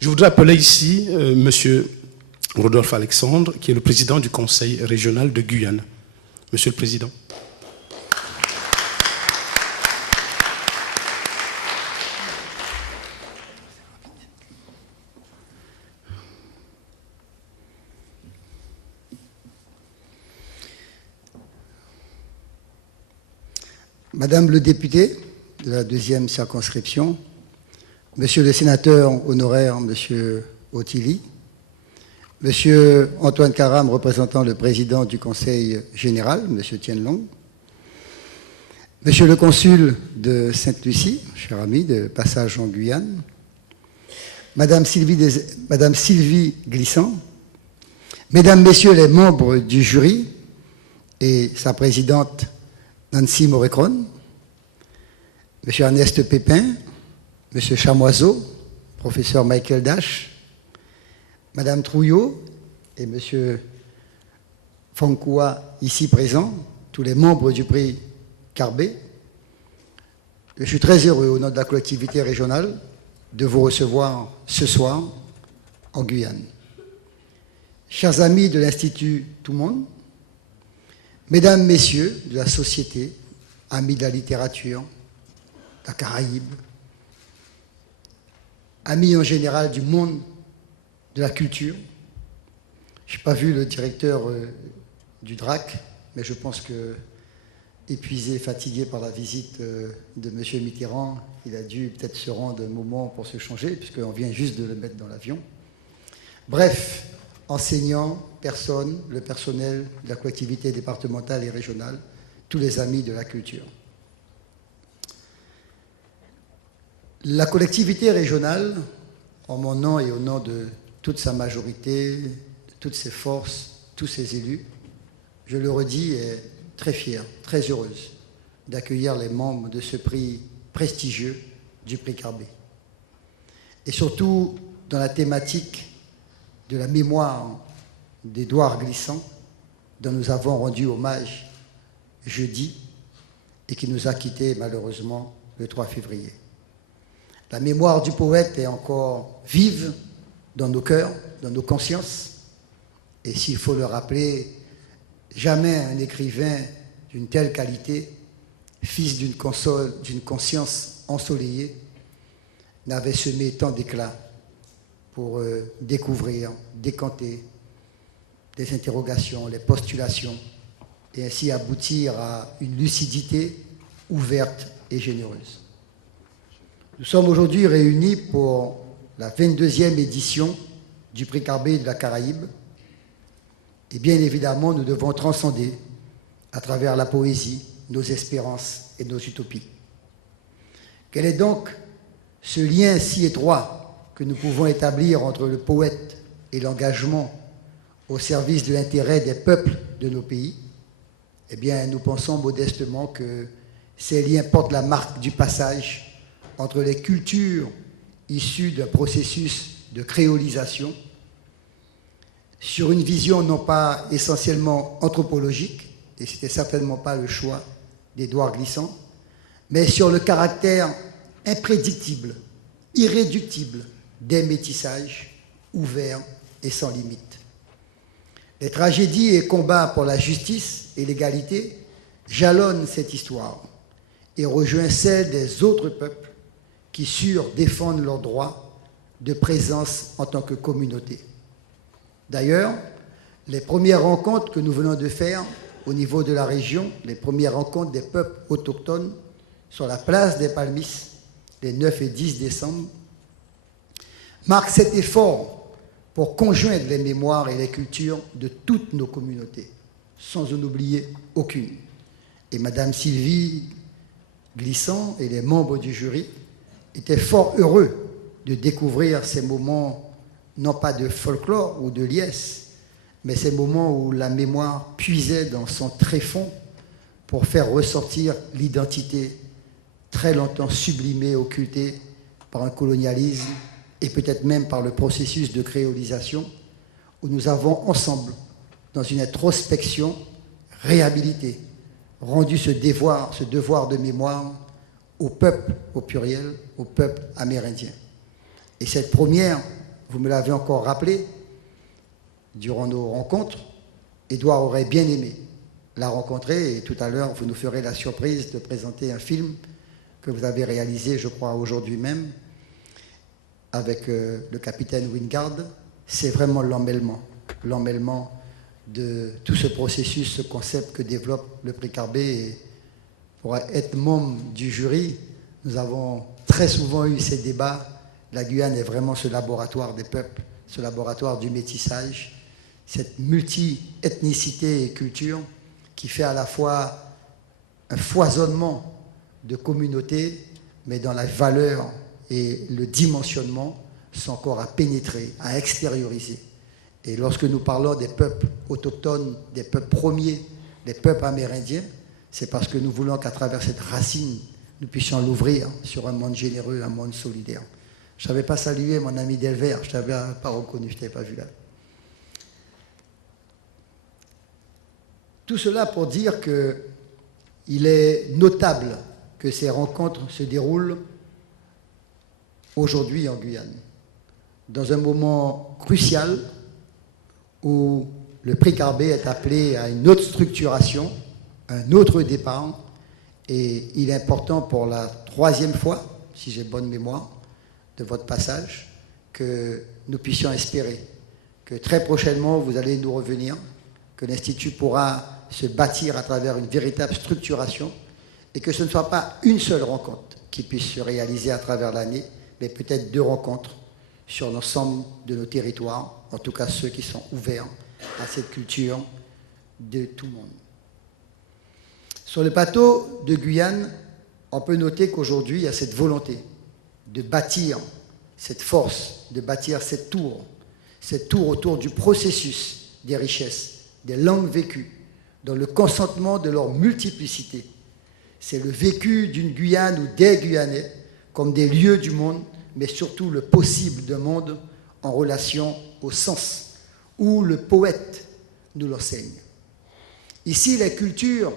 Je voudrais appeler ici Monsieur Rodolphe Alexandre, qui est le président du Conseil régional de Guyane. Monsieur le Président. Madame le député de la 2e circonscription, Monsieur le sénateur honoraire, Monsieur Otili, Monsieur Antoine Karam, représentant le président du Conseil général, Monsieur Tienlong, Monsieur le consul de Sainte-Lucie, cher ami, de passage en Guyane, Madame Sylvie Glissant, Mesdames, Messieurs les membres du jury et sa présidente Nancy Morécron, M. Ernest Pépin, M. Chamoiseau, professeur Michael Dash, Mme Trouillot et M. Fankoua, ici présents, tous les membres du prix Carbet. Je suis très heureux, au nom de la collectivité régionale, de vous recevoir ce soir en Guyane. Chers amis de l'Institut Tout le Monde, Mesdames, Messieurs de la société, amis de la littérature, de la Caraïbe, amis en général du monde de la culture. Je n'ai pas vu le directeur du DRAC, mais je pense que, épuisé, fatigué par la visite de M. Mitterrand, il a dû peut-être se rendre un moment pour se changer, puisqu'on vient juste de le mettre dans l'avion. Bref, enseignants, personnes, le personnel de la collectivité départementale et régionale, tous les amis de la culture. La collectivité régionale, en mon nom et au nom de toute sa majorité, de toutes ses forces, tous ses élus, je le redis, est très fière, très heureuse d'accueillir les membres de ce prix prestigieux du prix Carbet. Et surtout dans la thématique de la mémoire d'Édouard Glissant, dont nous avons rendu hommage jeudi et qui nous a quittés malheureusement le 3 février. La mémoire du poète est encore vive dans nos cœurs, dans nos consciences, et s'il faut le rappeler, jamais un écrivain d'une telle qualité, fils d'une conscience ensoleillée, n'avait semé tant d'éclat pour découvrir, décanter des interrogations, les postulations, et ainsi aboutir à une lucidité ouverte et généreuse. Nous sommes aujourd'hui réunis pour la 22e édition du prix Carbet de la Caraïbe, et bien évidemment, nous devons transcender, à travers la poésie, nos espérances et nos utopies. Quel est donc ce lien si étroit que nous pouvons établir entre le poète et l'engagement au service de l'intérêt des peuples de nos pays? Eh bien, nous pensons modestement que ces liens portent la marque du passage entre les cultures issues d'un processus de créolisation sur une vision non pas essentiellement anthropologique, et ce n'était certainement pas le choix d'Édouard Glissant, mais sur le caractère imprédictible, irréductible des métissages ouverts et sans limite. Les tragédies et combats pour la justice et l'égalité jalonnent cette histoire et rejoignent celle des autres peuples qui surent défendre leurs droits de présence en tant que communauté. D'ailleurs, les premières rencontres que nous venons de faire au niveau de la région, les premières rencontres des peuples autochtones sur la place des Palmis, les 9 et 10 décembre, marquent cet effort pour conjoindre les mémoires et les cultures de toutes nos communautés, sans en oublier aucune. Et Madame Sylvie Glissant et les membres du jury étaient fort heureux de découvrir ces moments, non pas de folklore ou de liesse, mais ces moments où la mémoire puisait dans son tréfonds pour faire ressortir l'identité très longtemps sublimée, occultée par un colonialisme et peut-être même par le processus de créolisation, où nous avons ensemble, dans une introspection, réhabilité, rendu ce devoir de mémoire au peuple, au pluriel, au peuple amérindien. Et cette première vous me l'avez encore rappelé durant nos rencontres, Édouard aurait bien aimé la rencontrer et tout à l'heure, vous nous ferez la surprise de présenter un film que vous avez réalisé, je crois, aujourd'hui même, avec le capitaine Wingard. C'est vraiment l'emmêlement de tout ce processus, ce concept que développe le prix Carbet. Et pour être membre du jury, nous avons très souvent eu ces débats. La Guyane est vraiment ce laboratoire des peuples, ce laboratoire du métissage, cette multi-ethnicité et culture qui fait à la fois un foisonnement de communautés, mais dans la valeur et le dimensionnement sont encore à pénétrer, à extérioriser. Et lorsque nous parlons des peuples autochtones, des peuples premiers, des peuples amérindiens, c'est parce que nous voulons qu'à travers cette racine, nous puissions l'ouvrir sur un monde généreux, un monde solidaire. Je n'avais pas salué mon ami Delver, je ne t'avais pas reconnu, je ne t'avais pas vu là. Tout cela pour dire qu'il est notable que ces rencontres se déroulent aujourd'hui en Guyane, dans un moment crucial où le prix Carbet est appelé à une autre structuration, un autre départ, et il est important pour la 3e fois, si j'ai bonne mémoire, de votre passage, que nous puissions espérer que très prochainement vous allez nous revenir, que l'Institut pourra se bâtir à travers une véritable structuration et que ce ne soit pas une seule rencontre qui puisse se réaliser à travers l'année, mais peut-être 2 rencontres sur l'ensemble de nos territoires, en tout cas ceux qui sont ouverts à cette culture de tout le monde. Sur le plateau de Guyane, on peut noter qu'aujourd'hui, il y a cette volonté de bâtir cette force, de bâtir cette tour autour du processus des richesses, des langues vécues, dans le consentement de leur multiplicité. C'est le vécu d'une Guyane ou des Guyanais comme des lieux du monde, mais surtout le possible d'un monde en relation au sens, où le poète nous l'enseigne. Ici, les cultures,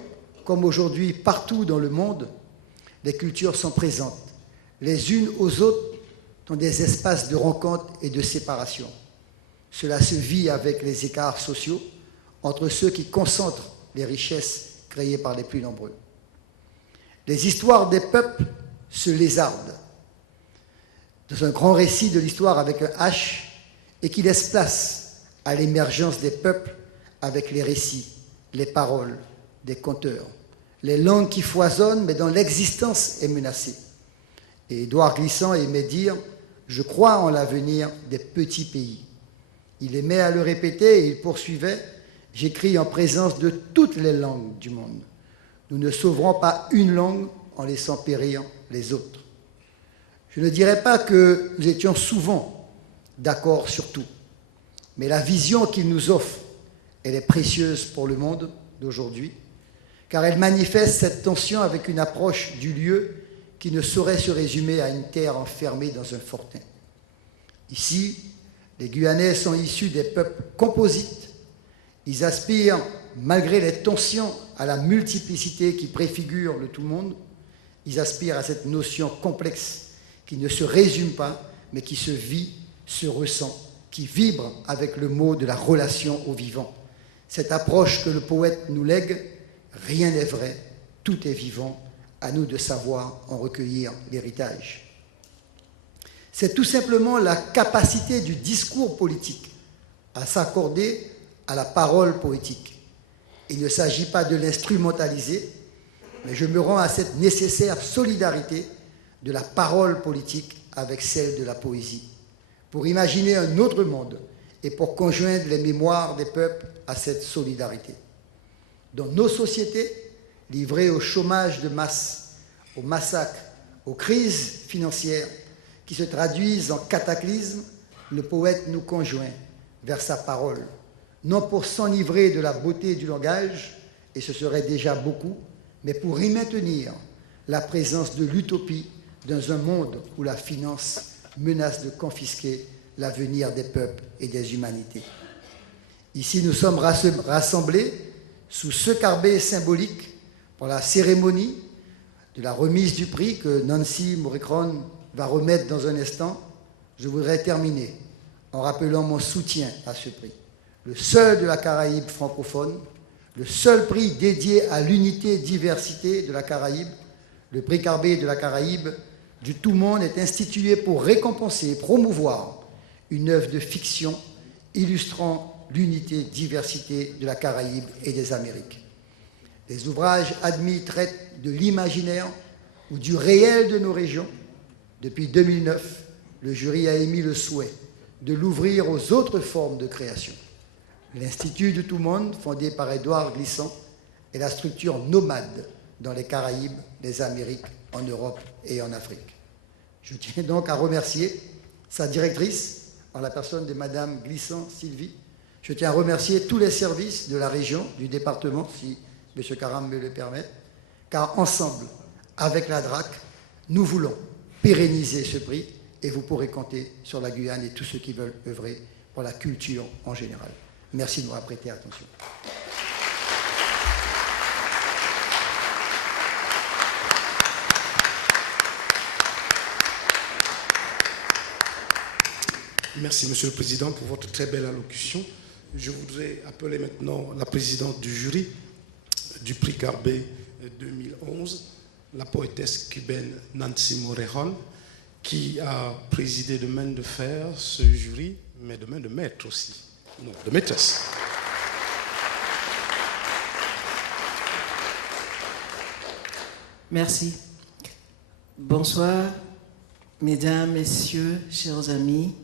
comme aujourd'hui partout dans le monde, les cultures sont présentes, les unes aux autres, dans des espaces de rencontre et de séparation. Cela se vit avec les écarts sociaux entre ceux qui concentrent les richesses créées par les plus nombreux. Les histoires des peuples se lézardent dans un grand récit de l'histoire avec un H et qui laisse place à l'émergence des peuples avec les récits, les paroles des conteurs, les langues qui foisonnent mais dont l'existence est menacée. Et Édouard Glissant aimait dire « Je crois en l'avenir des petits pays ». Il aimait à le répéter et il poursuivait « J'écris en présence de toutes les langues du monde. Nous ne sauverons pas une langue en laissant périr les autres. » Je ne dirais pas que nous étions souvent d'accord sur tout, mais la vision qu'il nous offre, elle est précieuse pour le monde d'aujourd'hui, car elle manifeste cette tension avec une approche du lieu qui ne saurait se résumer à une terre enfermée dans un fortin. Ici, les Guyanais sont issus des peuples composites. Ils aspirent, malgré les tensions, à la multiplicité qui préfigure le tout le monde. Ils aspirent à cette notion complexe qui ne se résume pas, mais qui se vit, se ressent, qui vibre avec le mot de la relation au vivant. Cette approche que le poète nous lègue, rien n'est vrai, tout est vivant, à nous de savoir en recueillir l'héritage. C'est tout simplement la capacité du discours politique à s'accorder à la parole poétique. Il ne s'agit pas de l'instrumentaliser, mais je me rends à cette nécessaire solidarité de la parole politique avec celle de la poésie, pour imaginer un autre monde et pour conjoindre les mémoires des peuples à cette solidarité. Dans nos sociétés, livrées au chômage de masse, aux massacres, aux crises financières qui se traduisent en cataclysmes, le poète nous conjoint vers sa parole, non pour s'enivrer de la beauté du langage, et ce serait déjà beaucoup, mais pour y maintenir la présence de l'utopie dans un monde où la finance menace de confisquer l'avenir des peuples et des humanités. Ici, nous sommes rassemblés sous ce Carbet symbolique pour la cérémonie de la remise du prix que Nancy Moricron va remettre dans un instant. Je voudrais terminer en rappelant mon soutien à ce prix. Le seul de la Caraïbe francophone, le seul prix dédié à l'unité et diversité de la Caraïbe, le prix Carbet de la Caraïbe du tout monde est institué pour récompenser et promouvoir une œuvre de fiction illustrant l'unité et diversité de la Caraïbe et des Amériques. Les ouvrages admis traitent de l'imaginaire ou du réel de nos régions. Depuis 2009, le jury a émis le souhait de l'ouvrir aux autres formes de création. L'Institut du Tout Monde, fondé par Édouard Glissant, est la structure nomade dans les Caraïbes, les Amériques, en Europe et en Afrique. Je tiens donc à remercier sa directrice, en la personne de Madame Glissant Sylvie. Je tiens à remercier tous les services de la région, du département, si M. Karam me le permet, car ensemble, avec la DRAC, nous voulons pérenniser ce prix et vous pourrez compter sur la Guyane et tous ceux qui veulent œuvrer pour la culture en général. Merci de m'avoir prêté attention. Merci, Monsieur le Président, pour votre très belle allocution. Je voudrais appeler maintenant la présidente du jury du prix Carbet 2011, la poétesse cubaine Nancy Morejon, qui a présidé de main de fer ce jury, mais de main de maître aussi, non, de maîtresse. Merci. Bonsoir, mesdames, messieurs, chers amis.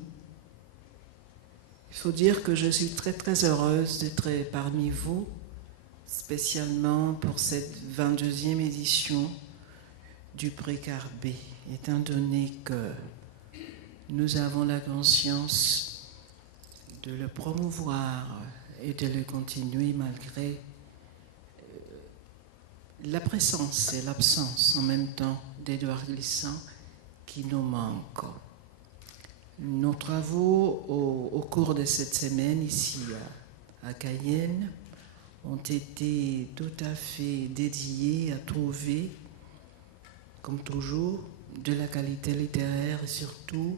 Il faut dire que je suis très très heureuse d'être parmi vous, spécialement pour cette 22e édition du prix Carbet, étant donné que nous avons la conscience de le promouvoir et de le continuer malgré la présence et l'absence en même temps d'Édouard Glissant qui nous manque. Nos travaux au cours de cette semaine ici à Cayenne ont été tout à fait dédiés à trouver, comme toujours, de la qualité littéraire et surtout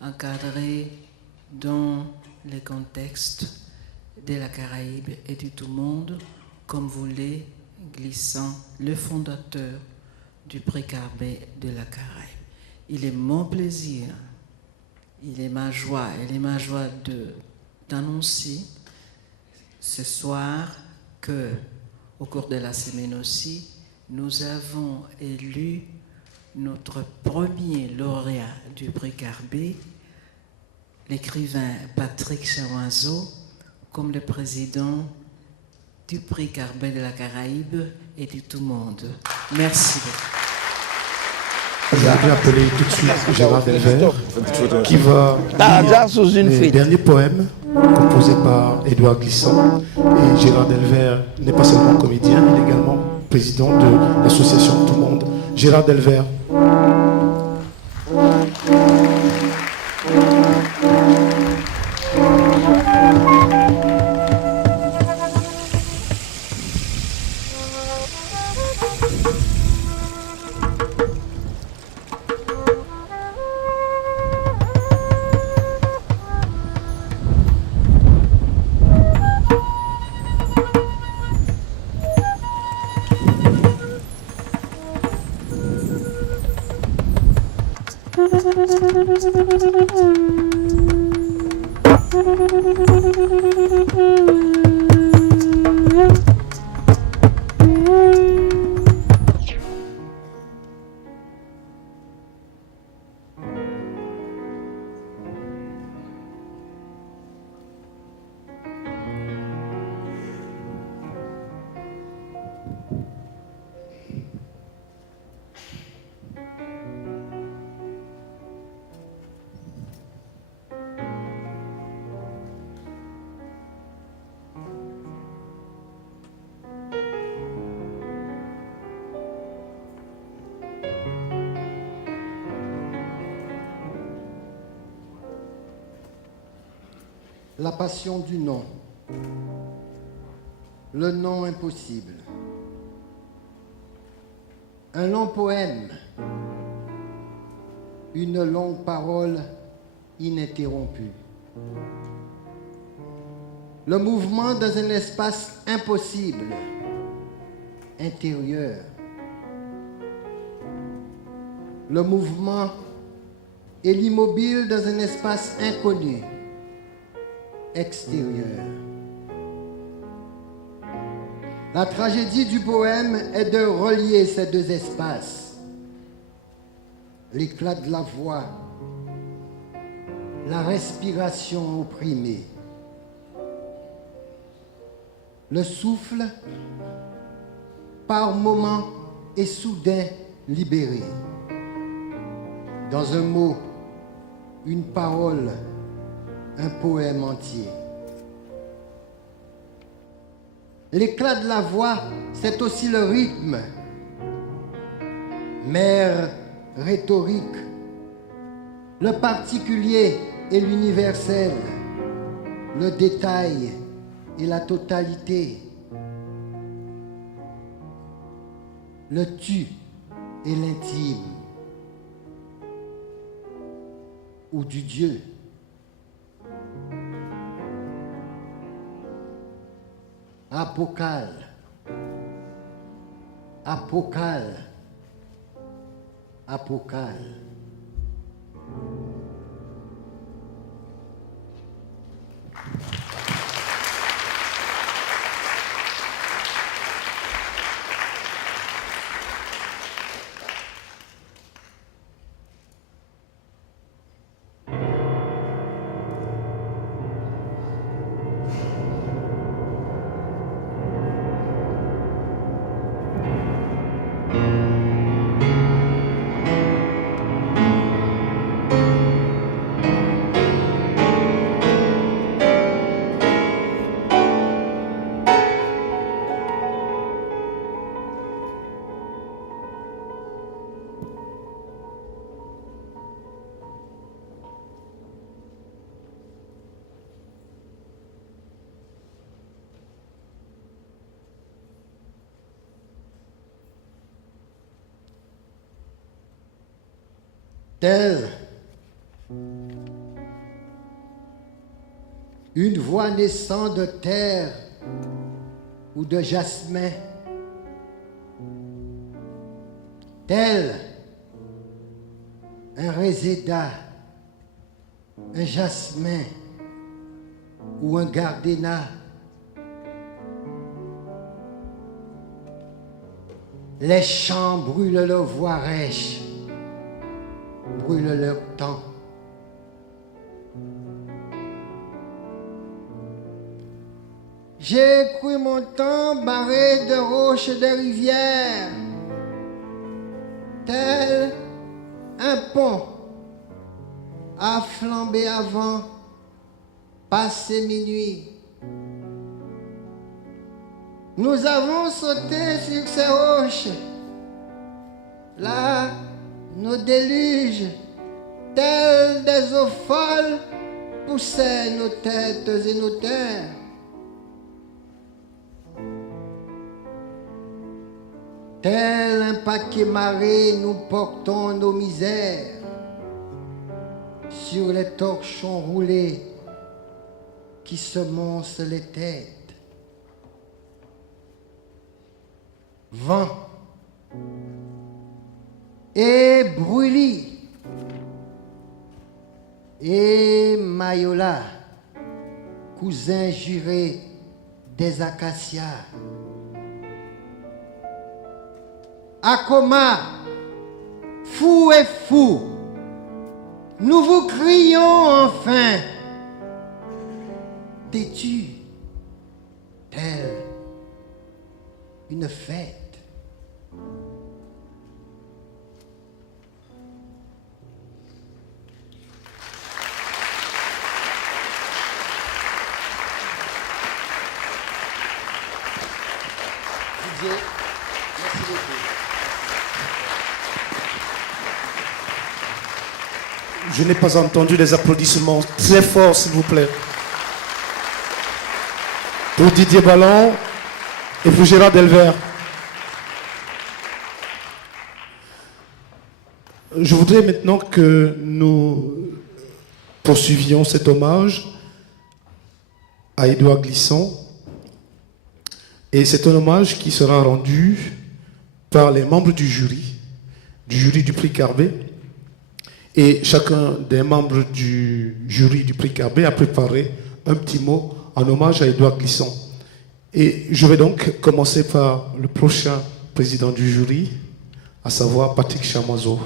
encadrée dans les contextes de la Caraïbe et du tout monde, comme voulait Glissant, le fondateur du prix Carbet de la Caraïbe. Il est mon plaisir, il est ma joie d'annoncer ce soir que, au cours de la semaine aussi, nous avons élu notre premier lauréat du prix Carbet, l'écrivain Patrick Chamoiseau, comme le président du prix Carbet de la Caraïbe et du tout monde. Merci beaucoup. Je vais appeler tout de suite Gérard Delvert, qui va lire les derniers poèmes composés par Édouard Glissant. Et Gérard Delvert n'est pas seulement comédien, il est également président de l'association Tout le Monde. Gérard Delvert. La passion du nom, le nom impossible. Un long poème, une longue parole ininterrompue. Le mouvement dans un espace impossible, intérieur. Le mouvement et l'immobile dans un espace inconnu, extérieur. La tragédie du poème est de relier ces deux espaces. L'éclat de la voix, la respiration opprimée, le souffle par moments et soudain libéré. Dans un mot, une parole, un poème entier. L'éclat de la voix, c'est aussi le rythme, mère rhétorique, le particulier et l'universel, le détail et la totalité, le tu et l'intime, ou du Dieu. Apocale, apocale, apocale. Telle une voix naissant de terre ou de jasmin, tel un réséda, un jasmin ou un gardéna. Les champs brûlent leur voix rêche, brûlent leur temps. J'ai cru mon temps barré de roches et de rivières, tel un pont à flamber avant, passé minuit. Nous avons sauté sur ces roches, là, nos déluges, tels des eaux folles, poussaient nos têtes et nos terres. Tel un paquet maré, nous portons nos misères sur les torchons roulés qui semoncent les têtes. Vent et brûlis et Mayola, cousin juré des acacias. Akoma, fou et fou, nous vous crions enfin, têtu, telle une fête. Didier, merci beaucoup. Je n'ai pas entendu des applaudissements très forts, s'il vous plaît. Pour Didier Ballon et pour Gérard Delvert. Je voudrais maintenant que nous poursuivions cet hommage à Édouard Glissant. Et c'est un hommage qui sera rendu par les membres du jury du prix Carbet. Et chacun des membres du jury du prix Carbet a préparé un petit mot en hommage à Édouard Glissant. Et je vais donc commencer par le prochain président du jury, à savoir Patrick Chamoiseau.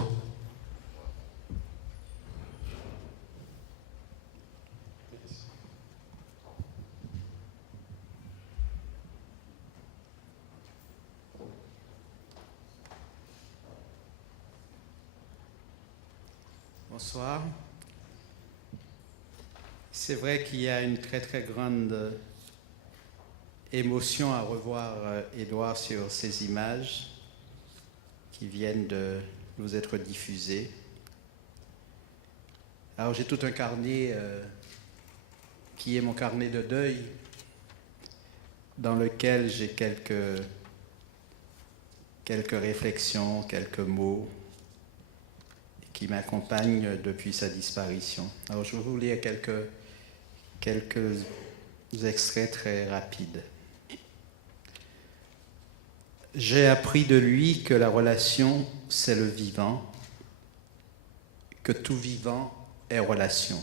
Bonsoir. C'est vrai qu'il y a une très très grande émotion à revoir Édouard sur ces images qui viennent de nous être diffusées. Alors j'ai tout un carnet qui est mon carnet de deuil, dans lequel j'ai quelques réflexions, quelques mots qui m'accompagnent depuis sa disparition. Alors je vais vous lire quelques extraits très rapides. J'ai appris de lui que la relation, c'est le vivant, que tout vivant est relation.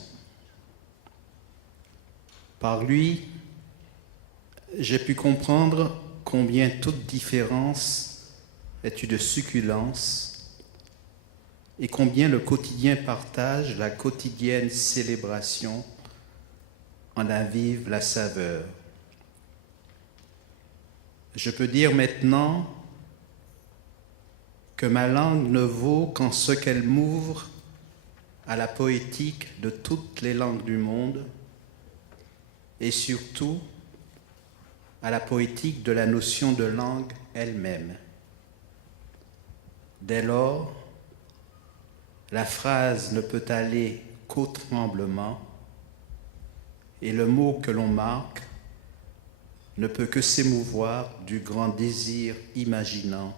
Par lui, j'ai pu comprendre combien toute différence est une succulence et combien le quotidien partage, la quotidienne célébration en avive la saveur. Je peux dire maintenant que ma langue ne vaut qu'en ce qu'elle m'ouvre à la poétique de toutes les langues du monde et surtout à la poétique de la notion de langue elle-même. Dès lors, la phrase ne peut aller qu'au tremblement et le mot que l'on marque ne peut que s'émouvoir du grand désir imaginant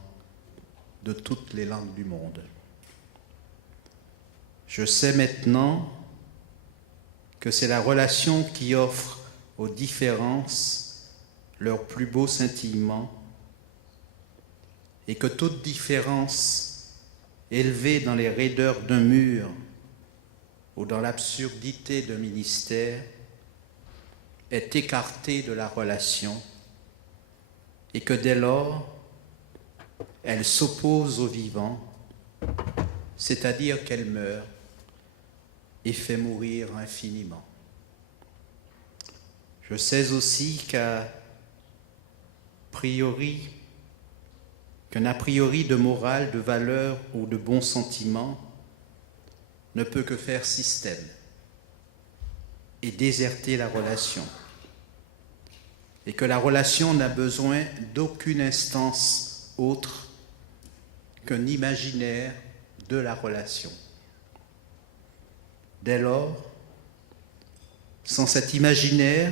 de toutes les langues du monde. Je sais maintenant que c'est la relation qui offre aux différences leur plus beau scintillement et que toute différence élevée dans les raideurs d'un mur ou dans l'absurdité d'un ministère est écartée de la relation et que dès lors, elle s'oppose au vivant, c'est-à-dire qu'elle meurt et fait mourir infiniment. Je sais aussi qu'un a priori de morale, de valeur ou de bons sentiments ne peut que faire système et déserter la relation. Et que la relation n'a besoin d'aucune instance autre qu'un imaginaire de la relation. Dès lors, sans cet imaginaire,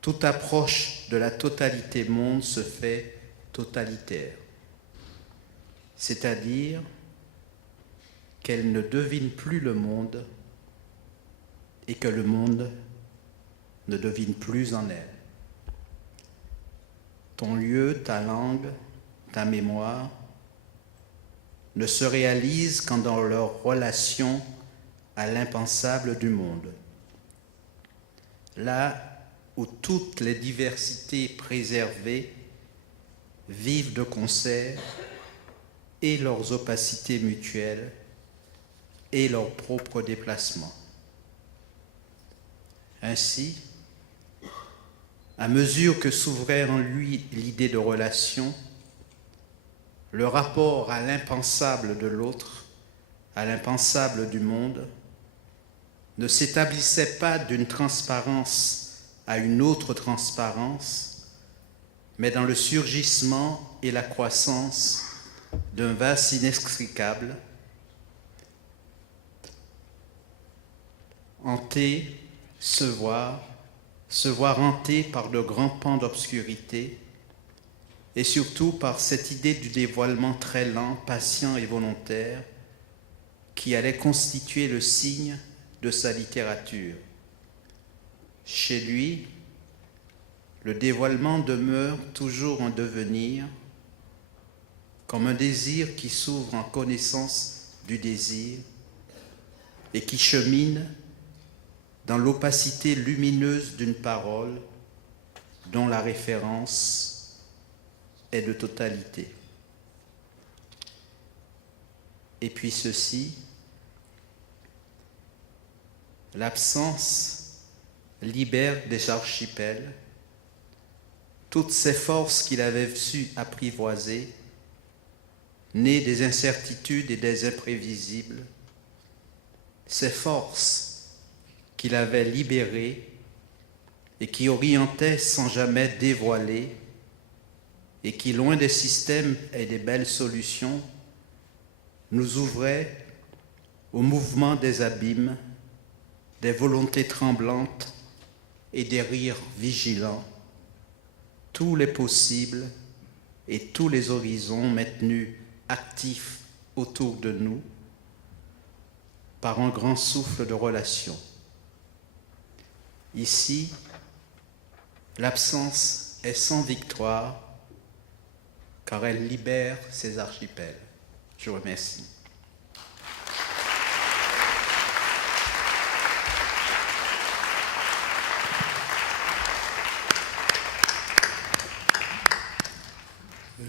toute approche de la totalité monde se fait totalitaire, c'est-à-dire qu'elle ne devine plus le monde et que le monde ne devine plus en elle. Ton lieu, ta langue, ta mémoire ne se réalisent qu'en dans leur relation à l'impensable du monde. Là où toutes les diversités préservées vivent de concert et leurs opacités mutuelles et leurs propres déplacements. Ainsi, à mesure que s'ouvrait en lui l'idée de relation, le rapport à l'impensable de l'autre, à l'impensable du monde, ne s'établissait pas d'une transparence à une autre transparence, mais dans le surgissement et la croissance d'un vase inextricable, hanté, se voir hanté par de grands pans d'obscurité et surtout par cette idée du dévoilement très lent, patient et volontaire qui allait constituer le signe de sa littérature. Chez lui, le dévoilement demeure toujours en devenir, comme un désir qui s'ouvre en connaissance du désir et qui chemine dans l'opacité lumineuse d'une parole dont la référence est de totalité. Et puis ceci, l'absence libère des archipels toutes ces forces qu'il avait su apprivoiser, nées des incertitudes et des imprévisibles, ces forces qu'il avait libérées et qui orientaient sans jamais dévoiler et qui, loin des systèmes et des belles solutions, nous ouvraient au mouvement des abîmes, des volontés tremblantes et des rires vigilants, tous les possibles et tous les horizons maintenus actifs autour de nous par un grand souffle de relation. Ici, l'absence est sans victoire car elle libère ses archipels. Je vous remercie.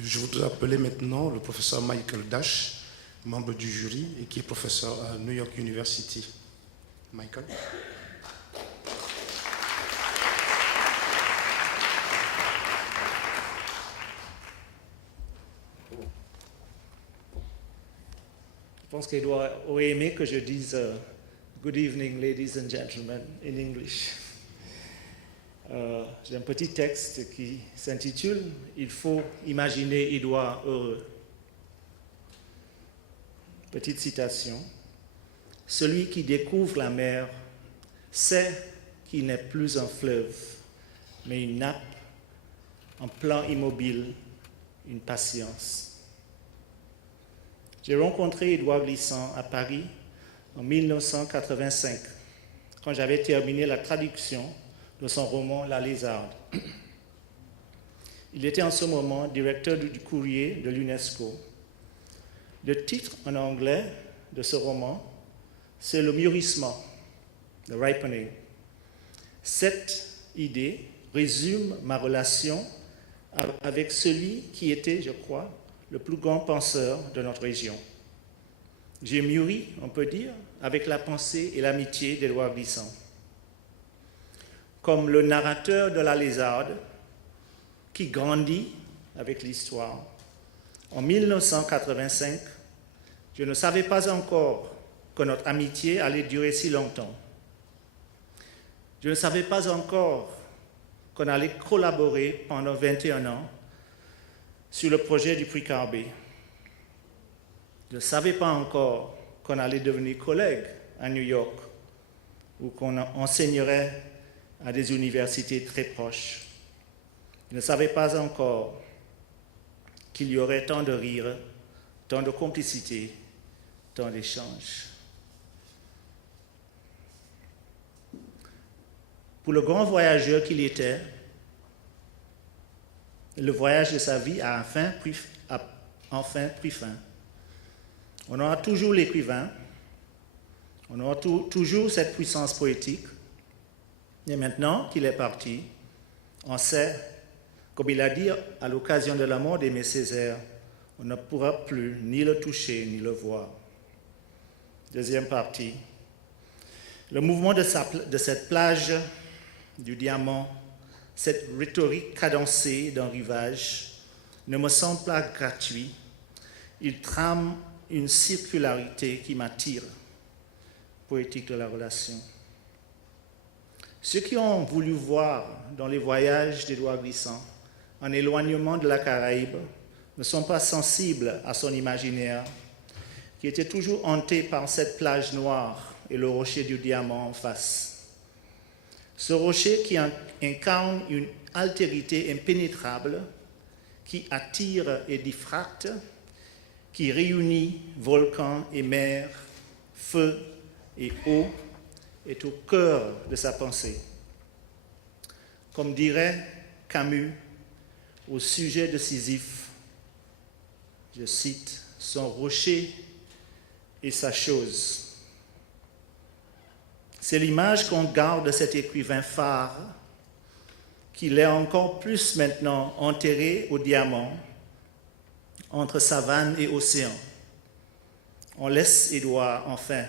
Je voudrais appeler maintenant le professeur Michael Dash, membre du jury et qui est professeur à New York University. Michael. Je pense qu'il aurait aimé que je dise Good evening, ladies and gentlemen, in English. J'ai un petit texte qui s'intitule « Il faut imaginer Édouard heureux ». Petite citation. « Celui qui découvre la mer sait qu'il n'est plus un fleuve, mais une nappe, un plan immobile, une patience. » J'ai rencontré Édouard Glissant à Paris en 1985, quand j'avais terminé la traduction de son roman « La Lézarde ». Il était en ce moment directeur du courrier de l'UNESCO. Le titre en anglais de ce roman, c'est « Le mûrissement », « The Ripening ». Cette idée résume ma relation avec celui qui était, je crois, le plus grand penseur de notre région. J'ai mûri, on peut dire, avec la pensée et l'amitié d'Édouard Glissant. Comme le narrateur de La Lézarde, qui grandit avec l'histoire. En 1985, je ne savais pas encore que notre amitié allait durer si longtemps. Je ne savais pas encore qu'on allait collaborer pendant 21 ans sur le projet du prix Carbet. Je ne savais pas encore qu'on allait devenir collègues à New York ou qu'on enseignerait à des universités très proches. Je ne savais pas encore qu'il y aurait tant de rires, tant de complicité, tant d'échanges. Pour le grand voyageur qu'il était, le voyage de sa vie a enfin pris fin. On aura toujours l'écrivain, on aura toujours cette puissance poétique, et maintenant qu'il est parti, on sait, comme il a dit à l'occasion de la mort d'Aimé Césaire, on ne pourra plus ni le toucher ni le voir. Deuxième partie. Le mouvement de cette plage du diamant, cette rhétorique cadencée d'un rivage, ne me semble pas gratuit. Il trame une circularité qui m'attire, poétique de la relation. Ceux qui ont voulu voir dans les voyages d'Édouard Glissant un éloignement de la Caraïbe ne sont pas sensibles à son imaginaire, qui était toujours hanté par cette plage noire et le rocher du diamant en face. Ce rocher qui incarne une altérité impénétrable, qui attire et diffracte, qui réunit volcan et mer, feu et eau, est au cœur de sa pensée. Comme dirait Camus au sujet de Sisyphe, je cite, « son rocher et sa chose ». C'est l'image qu'on garde de cet écrivain phare, qu'il est encore plus maintenant enterré au diamant, entre savane et océan. On laisse Édouard enfin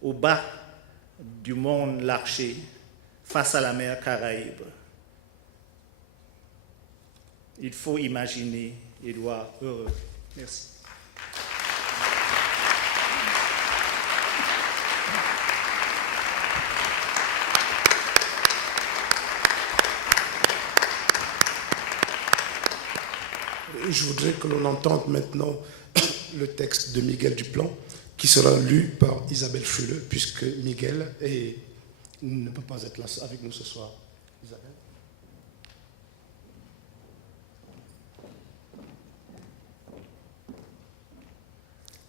au bas du monde Larcher, face à la mer Caraïbe. Il faut imaginer Édouard heureux. Merci. Je voudrais que l'on entende maintenant le texte de Miguel Duplan, qui sera lu par Isabelle Fule, puisque Miguel ne peut pas être là avec nous ce soir. Isabelle.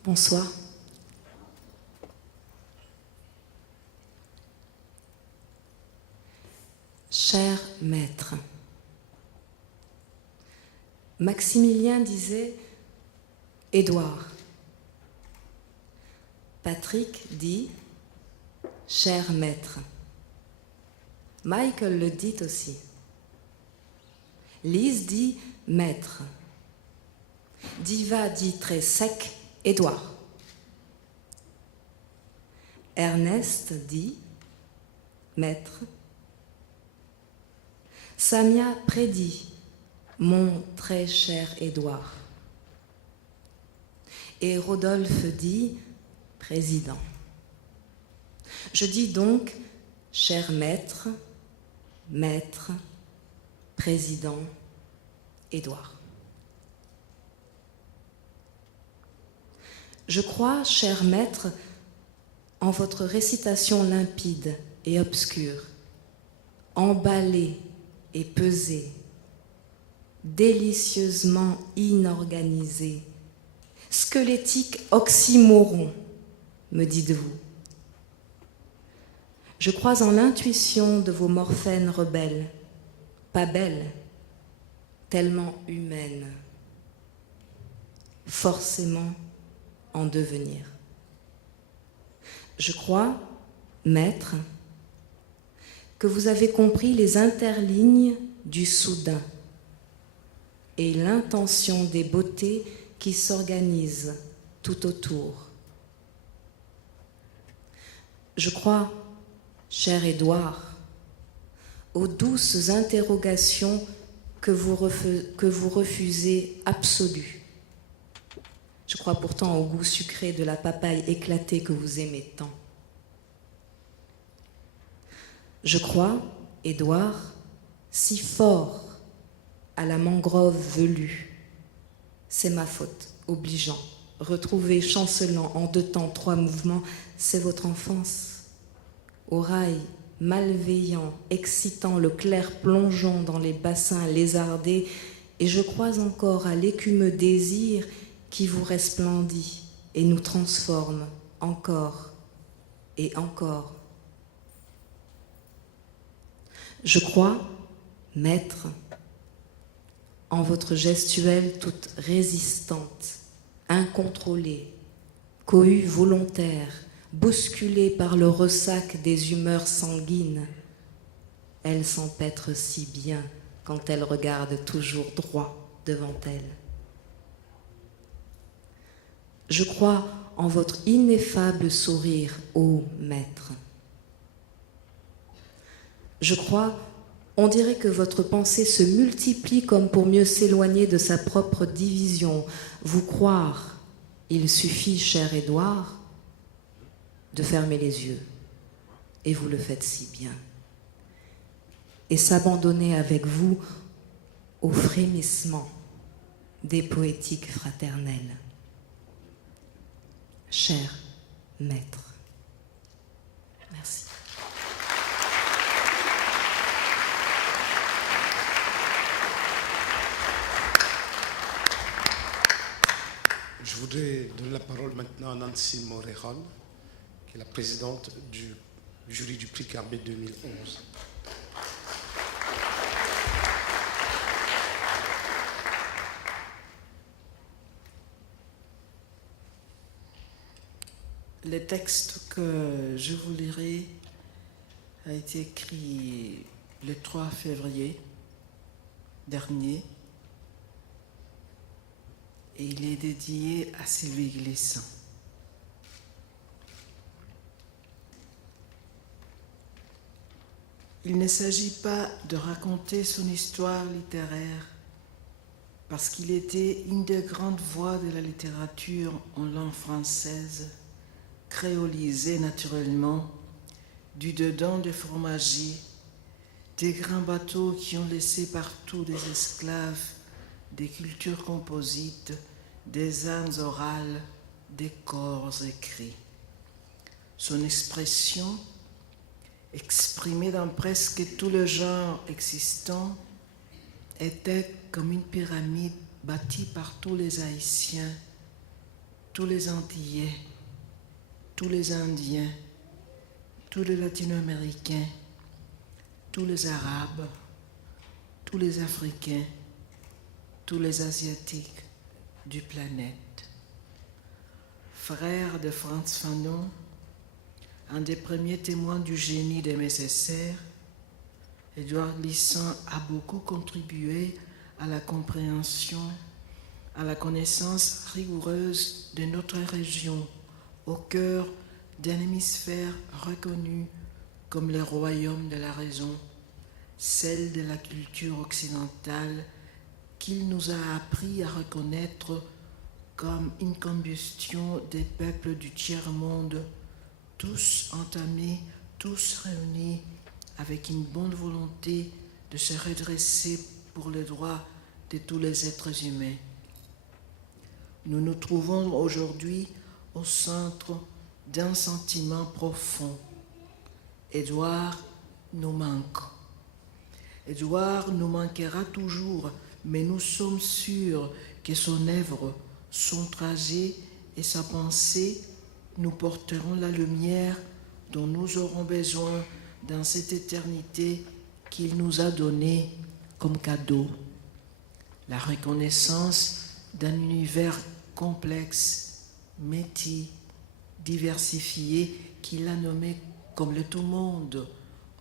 Bonsoir. Cher maître, Maximilien disait « Édouard ». Patrick dit « Cher maître ». Michael le dit aussi. Lise dit « Maître ». Diva dit très sec « Édouard ». Ernest dit « Maître ». Samia prédit « Mon très cher Édouard ». Et Rodolphe dit « Président ». Je dis donc « Cher maître, maître, président, Édouard ». Je crois, cher maître, en votre récitation limpide et obscure, emballée et pesée, délicieusement inorganisée, squelettique oxymoron, me dites-vous. Je crois en l'intuition de vos morphènes rebelles, pas belles, tellement humaines, forcément en devenir. Je crois, maître, que vous avez compris les interlignes du soudain et l'intention des beautés qui s'organisent tout autour. Je crois, cher Édouard, aux douces interrogations que vous refusez absolues. Je crois pourtant au goût sucré de la papaye éclatée que vous aimez tant. Je crois, Édouard, si fort à la mangrove velue. C'est ma faute, obligeant. Retrouvé chancelant en 2 temps 3 mouvements, c'est votre enfance. Au rail malveillant, excitant le clair plongeant dans les bassins lézardés, et je crois encore à l'écumeux désir qui vous resplendit et nous transforme encore et encore. Je crois, maître, en votre gestuelle toute résistante, incontrôlée, cohue volontaire, bousculée par le ressac des humeurs sanguines. Elle s'empêtre si bien quand elle regarde toujours droit devant elle. Je crois en votre ineffable sourire, ô maître. Je crois, on dirait que votre pensée se multiplie comme pour mieux s'éloigner de sa propre division. Vous croire, il suffit, cher Édouard, de fermer les yeux, et vous le faites si bien, et s'abandonner avec vous au frémissement des poétiques fraternelles. Cher maître, merci. Je voudrais donner la parole maintenant à Nancy Morejon, qui est la présidente du jury du prix Carbet 2011. Le texte que je vous lirai a été écrit le 3 février dernier et il est dédié à Sylvie Glissant. Il ne s'agit pas de raconter son histoire littéraire parce qu'il était une des grandes voix de la littérature en langue française, créolisée naturellement, du dedans des fromagers, des grands bateaux qui ont laissé partout des esclaves, des cultures composites, des ânes orales, des corps écrits. Son expression, exprimée dans presque tout le genre existant, était comme une pyramide bâtie par tous les Haïtiens, tous les Antillais, tous les Indiens, tous les Latino-Américains, tous les Arabes, tous les Africains, tous les Asiatiques du planète. Frère de Frantz Fanon, un des premiers témoins du génie des Nécessaires, Édouard Glissant a beaucoup contribué à la compréhension, à la connaissance rigoureuse de notre région, au cœur d'un hémisphère reconnu comme le royaume de la raison, celle de la culture occidentale qu'il nous a appris à reconnaître comme une combustion des peuples du tiers-monde, tous entamés, tous réunis, avec une bonne volonté de se redresser pour le droit de tous les êtres humains. Nous nous trouvons aujourd'hui au centre d'un sentiment profond. Édouard nous manque. Édouard nous manquera toujours, mais nous sommes sûrs que son œuvre, son trajet et sa pensée nous porteront la lumière dont nous aurons besoin dans cette éternité qu'il nous a donnée comme cadeau. La reconnaissance d'un univers complexe, métis, diversifié, qu'il a nommé comme le tout-monde,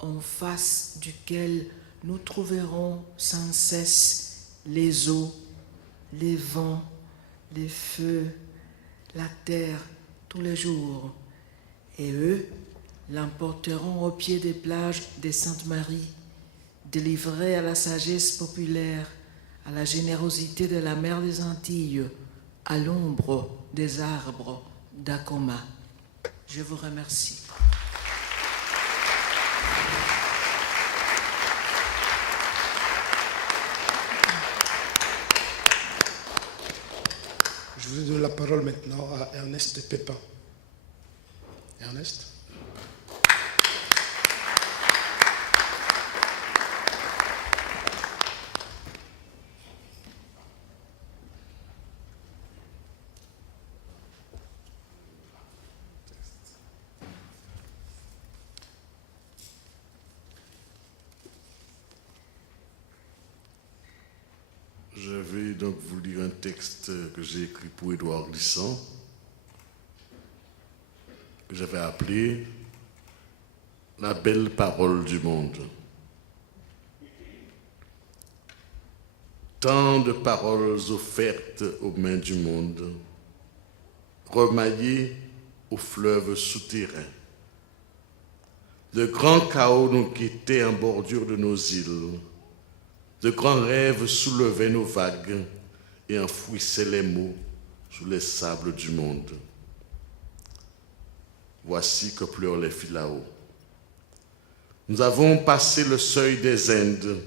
en face duquel nous trouverons sans cesse les eaux, les vents, les feux, la terre, tous les jours. Et eux l'emporteront au pied des plages des Saintes-Maries, délivrés à la sagesse populaire, à la générosité de la mer des Antilles, à l'ombre des arbres d'Acoma. Je vous remercie. Je vous donne la parole maintenant à Ernest Pépin. Ernest. Je vais donc vous lire un texte que j'ai écrit pour Édouard Glissant, que j'avais appelé « La belle parole du monde ». Tant de paroles offertes aux mains du monde, remaillées aux fleuves souterrains. De grands chaos nous guettaient en bordure de nos îles. De grands rêves soulevaient nos vagues et enfouissaient les mots sous les sables du monde. Voici que pleurent les Philao. Nous avons passé le seuil des Indes,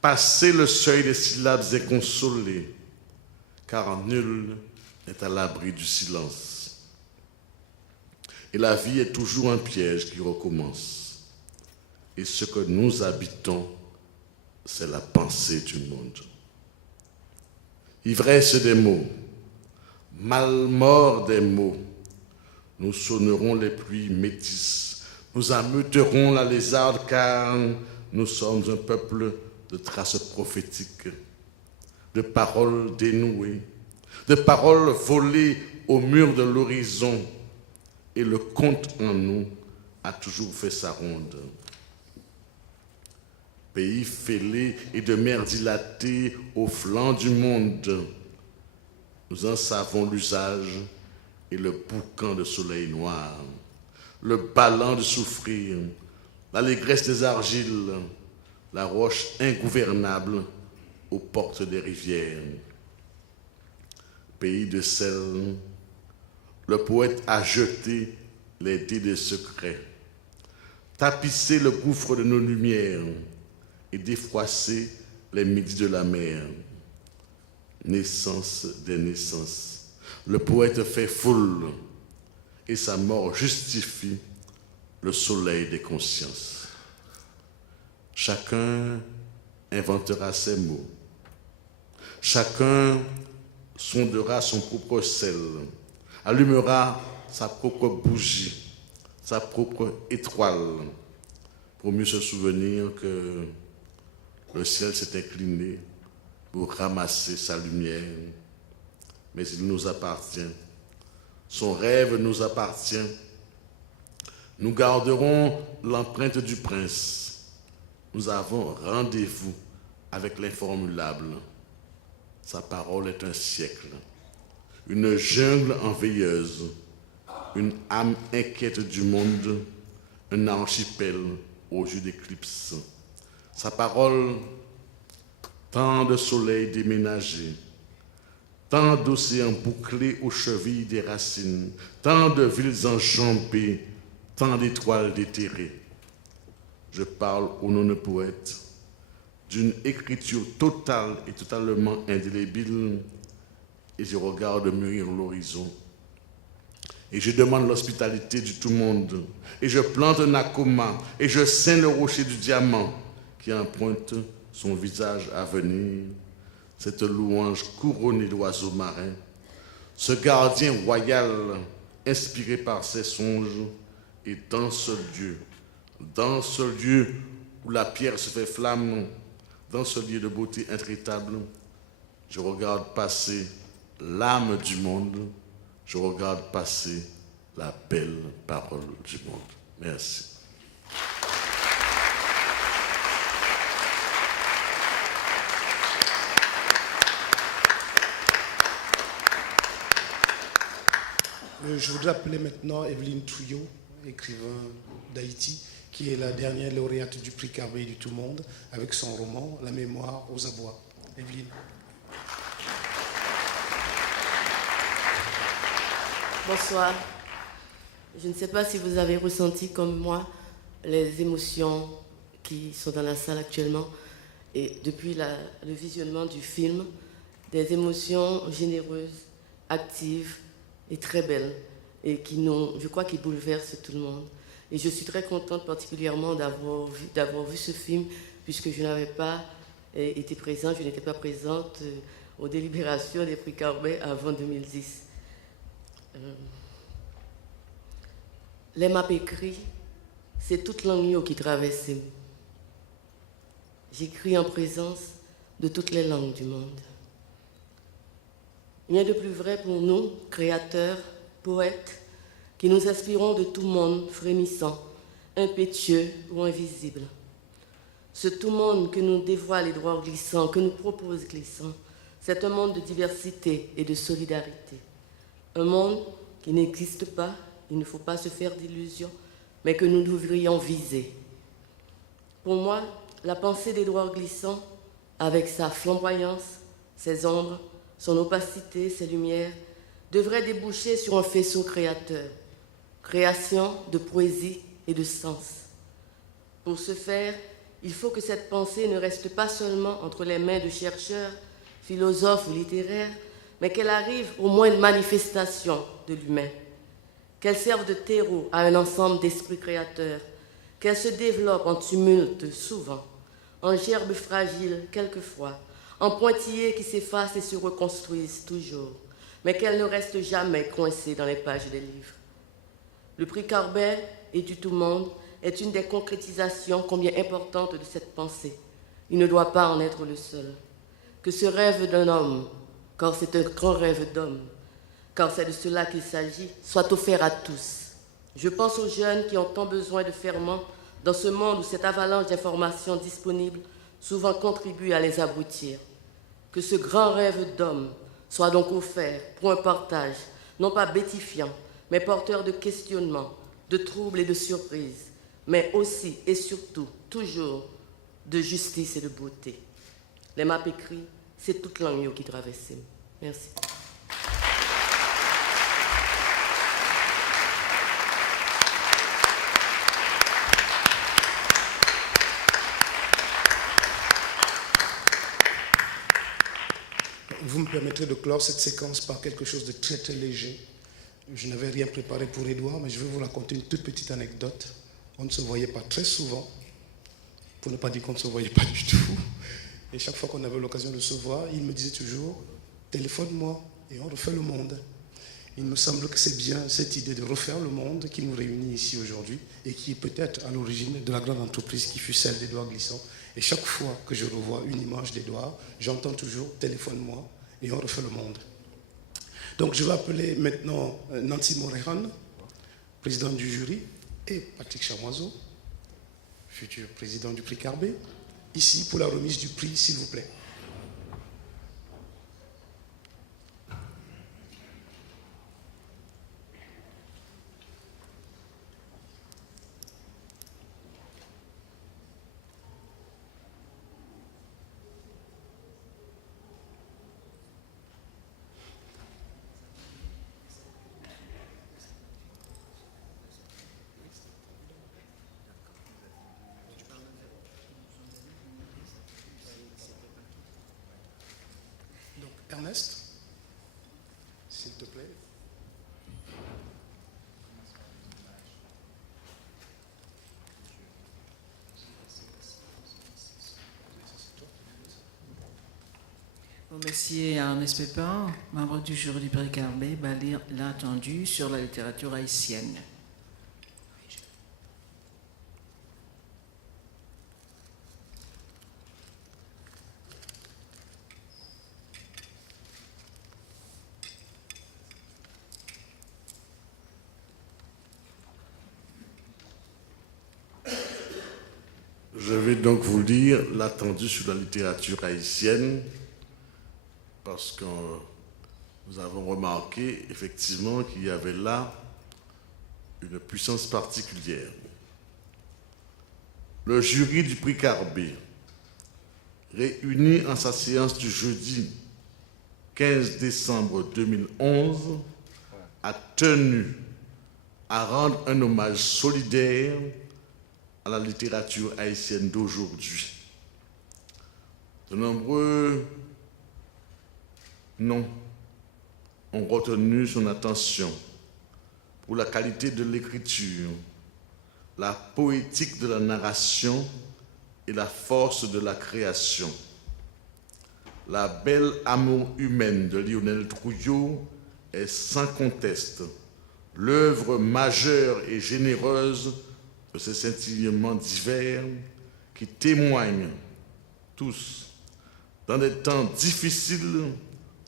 passé le seuil des syllabes inconsolées, car nul n'est à l'abri du silence. Et la vie est toujours un piège qui recommence. Et ce que nous habitons, c'est la pensée du monde. Ivresse des mots, Malmort des mots, nous sonnerons les pluies métisses, nous ameuterons la lézarde car nous sommes un peuple de traces prophétiques, de paroles dénouées, de paroles volées au mur de l'horizon, et le conte en nous a toujours fait sa ronde. Pays fêlé et de mer dilatée au flanc du monde, nous en savons l'usage et le boucan de soleil noir, le ballon de souffrir, l'allégresse des argiles, la roche ingouvernable aux portes des rivières. Pays de sel, le poète a jeté les dés des secrets, tapissé le gouffre de nos lumières et défroissé les midis de la mer. Naissance des naissances, le poète fait foule et sa mort justifie le soleil des consciences. Chacun inventera ses mots, chacun sondera son propre sel, allumera sa propre bougie, sa propre étoile, pour mieux se souvenir que le ciel s'est incliné pour ramasser sa lumière, mais il nous appartient. Son rêve nous appartient. Nous garderons l'empreinte du prince. Nous avons rendez-vous avec l'informulable. Sa parole est un siècle, une jungle enveilleuse, une âme inquiète du monde, un archipel aux yeux d'éclipse. Sa parole, tant de soleils déménagés, tant d'océans bouclés aux chevilles des racines, tant de villes enjambées, tant d'étoiles déterrées. Je parle au nom de poète, d'une écriture totale et totalement indélébile, et je regarde mûrir l'horizon. Et je demande l'hospitalité du tout monde, et je plante un akoma, et je ceins le rocher du diamant qui emprunte son visage à venir, cette louange couronnée d'oiseaux marins, ce gardien royal inspiré par ses songes, et dans ce lieu où la pierre se fait flamme, dans ce lieu de beauté intraitable, je regarde passer l'âme du monde, je regarde passer la belle parole du monde. Merci. Je voudrais appeler maintenant Evelyne Trouillot, écrivain d'Haïti, qui est la dernière lauréate du prix Carbet du Tout Monde, avec son roman « La mémoire aux abois ». Evelyne. Bonsoir. Je ne sais pas si vous avez ressenti comme moi les émotions qui sont dans la salle actuellement et depuis le visionnement du film, des émotions généreuses, actives et très belles et qui je crois, qui bouleversent tout le monde. Et je suis très contente particulièrement d'avoir vu ce film puisque je n'avais pas été présente, je n'étais pas présente aux délibérations des prix Carbet avant 2010. Les maps écrits, c'est toute langue qui traverse ces mots. J'écris en présence de toutes les langues du monde. Rien de plus vrai pour nous, créateurs, poètes, qui nous inspirons de tout monde frémissant, impétueux ou invisible. Ce tout monde que nous dévoile Édouard Glissant, que nous propose Glissant, c'est un monde de diversité et de solidarité. Un monde qui n'existe pas, il ne faut pas se faire d'illusions, mais que nous devrions viser. Pour moi, la pensée d'Édouard Glissant, avec sa flamboyance, ses ombres, son opacité, ses lumières, devrait déboucher sur un faisceau créateur, création de poésie et de sens. Pour ce faire, il faut que cette pensée ne reste pas seulement entre les mains de chercheurs, philosophes ou littéraires, mais qu'elle arrive au moins une manifestation de l'humain, qu'elle serve de terreau à un ensemble d'esprits créateurs, qu'elle se développe en tumulte souvent, en gerbe fragile quelquefois, en pointillés qui s'effacent et se reconstruisent toujours, mais qu'elle ne reste jamais coincée dans les pages des livres. Le prix Carbet et du tout-monde est une des concrétisations combien importantes de cette pensée. Il ne doit pas en être le seul. Que ce rêve d'un homme, car c'est un grand rêve d'homme, car c'est de cela qu'il s'agit, soit offert à tous. Je pense aux jeunes qui ont tant besoin de ferments dans ce monde où cette avalanche d'informations disponibles souvent contribue à les abrutir. Que ce grand rêve d'homme soit donc offert pour un partage, non pas bêtifiant, mais porteur de questionnements, de troubles et de surprises, mais aussi et surtout, toujours, de justice et de beauté. Les maps écrits, c'est toute langue qui traverse. Merci. Vous me permettrez de clore cette séquence par quelque chose de très très léger. Je n'avais rien préparé pour Édouard, mais je vais vous raconter une toute petite anecdote. On ne se voyait pas très souvent, pour ne pas dire qu'on ne se voyait pas du tout. Et chaque fois qu'on avait l'occasion de se voir, il me disait toujours « téléphone-moi et on refait le monde ». Il me semble que c'est bien cette idée de refaire le monde qui nous réunit ici aujourd'hui et qui est peut-être à l'origine de la grande entreprise qui fut celle d'Édouard Glissant. Et chaque fois que je revois une image d'Édouard, j'entends toujours « téléphone-moi et on refait le monde ». Donc je vais appeler maintenant Nancy Morehan, présidente du jury, et Patrick Chamoiseau, futur président du prix Carbet, ici pour la remise du prix, s'il vous plaît. Ernest, s'il te plaît. Monsieur Ernest Pépin, membre du jury du prix Carbet, va lire l'attendu sur la littérature haïtienne. Je vais donc vous lire l'attendu sur la littérature haïtienne parce que nous avons remarqué effectivement qu'il y avait là une puissance particulière. Le jury du prix Carbet, réuni en sa séance du jeudi 15 décembre 2011, a tenu à rendre un hommage solidaire à la littérature haïtienne d'aujourd'hui. De nombreux noms ont retenu son attention pour la qualité de l'écriture, la poétique de la narration et la force de la création. La belle amour humaine de Lionel Trouillot est sans conteste l'œuvre majeure et généreuse de ces scintillements divers qui témoignent tous, dans des temps difficiles,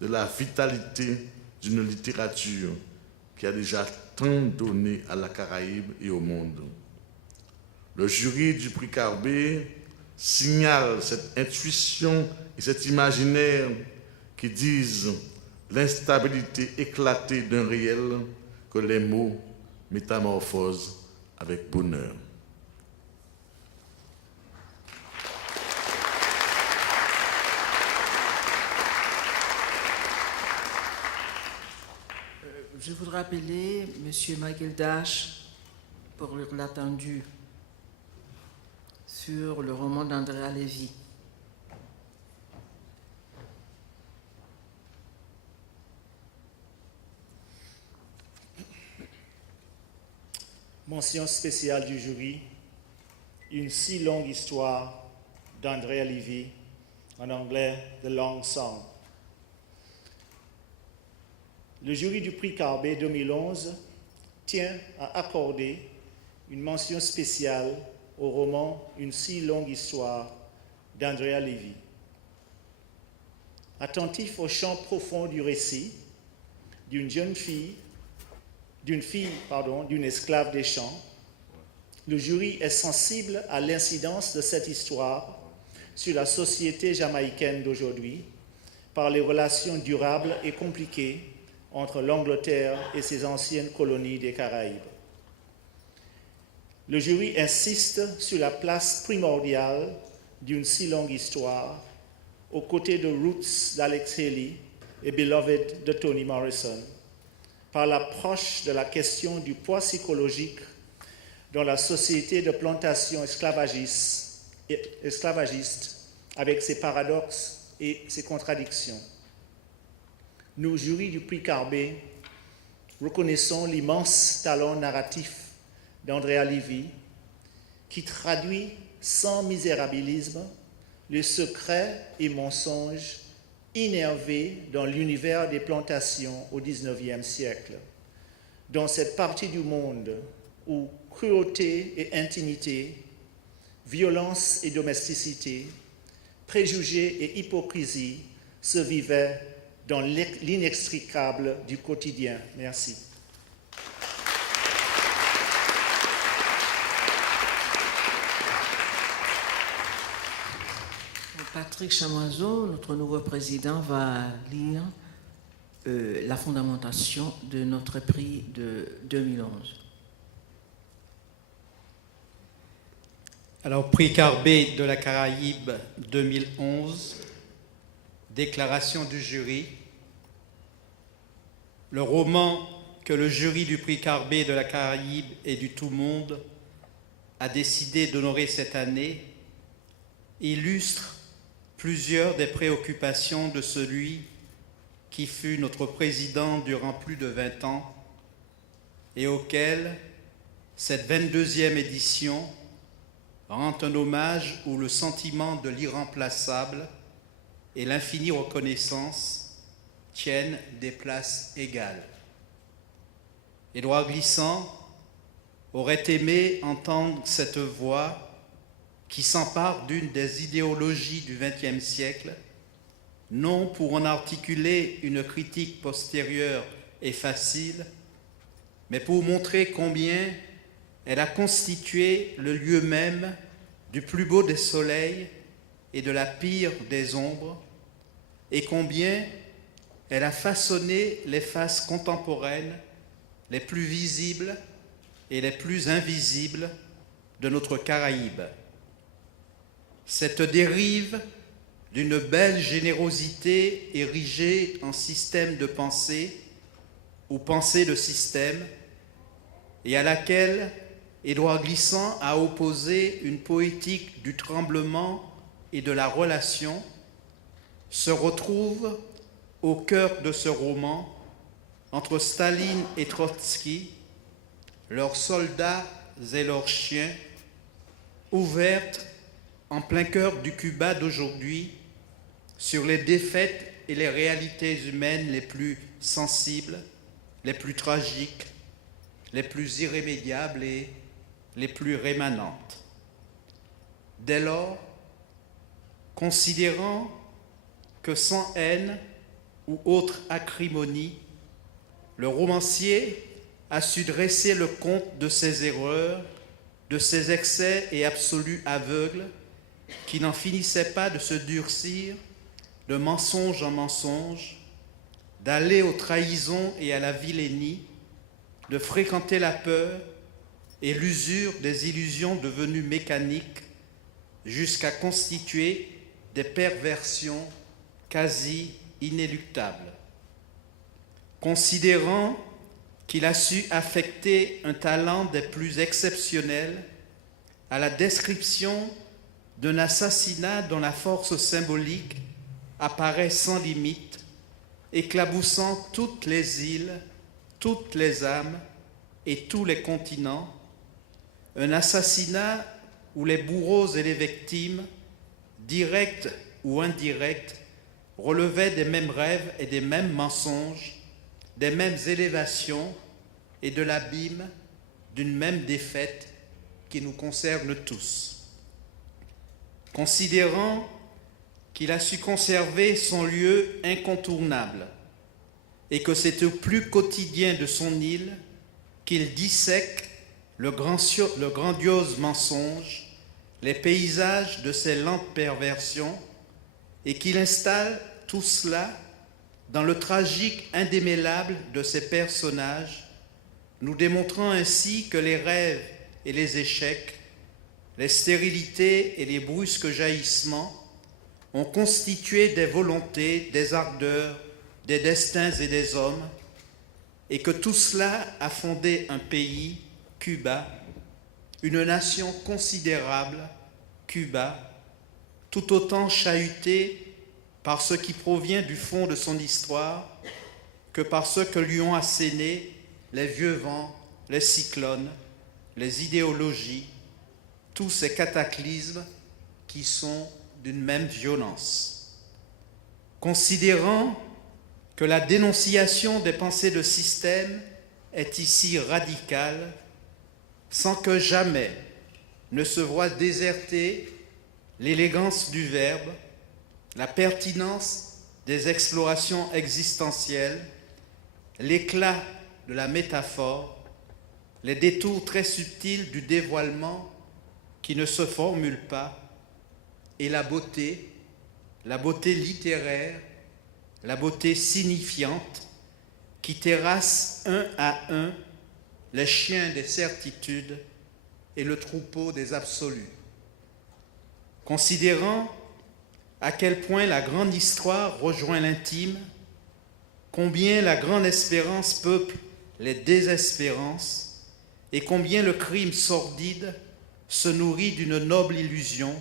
de la vitalité d'une littérature qui a déjà tant donné à la Caraïbe et au monde. Le jury du prix Carbet signale cette intuition et cet imaginaire qui disent l'instabilité éclatée d'un réel que les mots métamorphosent avec bonheur. Je voudrais appeler M. Michael Dash pour lire l'attendu sur le roman d'Andrea Lévy. Mention spéciale du jury, une si longue histoire d'Andrea Lévy, en anglais The Long Song. le jury du prix Carbet 2011 tient à accorder une mention spéciale au roman Une si longue histoire d'Andrea Levy. Attentif au champ profond du récit d'une esclave des champs, le jury est sensible à l'incidence de cette histoire sur la société jamaïcaine d'aujourd'hui par les relations durables et compliquées entre l'Angleterre et ses anciennes colonies des Caraïbes. Le jury insiste sur la place primordiale d'une si longue histoire aux côtés de Roots d'Alex Haley et Beloved de Toni Morrison, par l'approche de la question du poids psychologique dans la société de plantation esclavagiste avec ses paradoxes et ses contradictions. Nous, jury du prix Carbet, reconnaissons l'immense talent narratif d'Andrea Levy, qui traduit sans misérabilisme les secrets et mensonges innervés dans l'univers des plantations au XIXe siècle, dans cette partie du monde où cruauté et intimité, violence et domesticité, préjugés et hypocrisie se vivaient dans l'inextricable du quotidien. Merci. Patrick Chamoiseau, notre nouveau président, va lire la fondamentation de notre prix de 2011. Alors, prix Carbet de la Caraïbe 2011, déclaration du jury. Le roman que le jury du prix Carbet de la Caraïbe et du tout monde a décidé d'honorer cette année illustre plusieurs des préoccupations de celui qui fut notre président durant plus de 20 ans et auquel cette 22e édition rend un hommage où le sentiment de l'irremplaçable et l'infinie reconnaissance tiennent des places égales. Édouard Glissant aurait aimé entendre cette voix qui s'empare d'une des idéologies du XXe siècle, non pour en articuler une critique postérieure et facile, mais pour montrer combien elle a constitué le lieu même du plus beau des soleils et de la pire des ombres, et combien elle a façonné les faces contemporaines les plus visibles et les plus invisibles de notre Caraïbe. Cette dérive d'une belle générosité érigée en système de pensée ou pensée de système, et à laquelle Édouard Glissant a opposé une poétique du tremblement et de la relation, se retrouve au cœur de ce roman entre Staline et Trotsky, leurs soldats et leurs chiens, ouverte en plein cœur du Cuba d'aujourd'hui sur les défaites et les réalités humaines les plus sensibles, les plus tragiques, les plus irrémédiables et les plus rémanentes. Dès lors, considérant que sans haine ou autre acrimonie, le romancier a su dresser le compte de ses erreurs, de ses excès et absolus aveugles, qui n'en finissaient pas de se durcir de mensonge en mensonge, d'aller aux trahisons et à la vilainie, de fréquenter la peur et l'usure des illusions devenues mécaniques, jusqu'à constituer des perversions quasi inéluctables. Considérant qu'il a su affecter un talent des plus exceptionnels à la description d'un assassinat dont la force symbolique apparaît sans limite, éclaboussant toutes les îles, toutes les âmes et tous les continents, un assassinat où les bourreaux et les victimes, directs ou indirects, relevaient des mêmes rêves et des mêmes mensonges, des mêmes élévations et de l'abîme d'une même défaite qui nous concerne tous. Considérant qu'il a su conserver son lieu incontournable et que c'est au plus quotidien de son île qu'il dissèque le grandiose mensonge, les paysages de ses lentes perversions, et qu'il installe tout cela dans le tragique indémêlable de ses personnages, nous démontrant ainsi que les rêves et les échecs, les stérilités et les brusques jaillissements ont constitué des volontés, des ardeurs, des destins et des hommes, et que tout cela a fondé un pays, Cuba, une nation considérable, Cuba, tout autant chahutée par ce qui provient du fond de son histoire que par ce que lui ont asséné les vieux vents, les cyclones, les idéologies, tous ces cataclysmes qui sont d'une même violence. Considérant que la dénonciation des pensées de système est ici radicale, sans que jamais ne se voie déserter l'élégance du verbe, la pertinence des explorations existentielles, l'éclat de la métaphore, les détours très subtils du dévoilement qui ne se formule pas, et la beauté littéraire, la beauté signifiante qui terrasse un à un les chiens des certitudes et le troupeau des absolus. Considérant à quel point la grande histoire rejoint l'intime, combien la grande espérance peuple les désespérances, et combien le crime sordide se nourrit d'une noble illusion,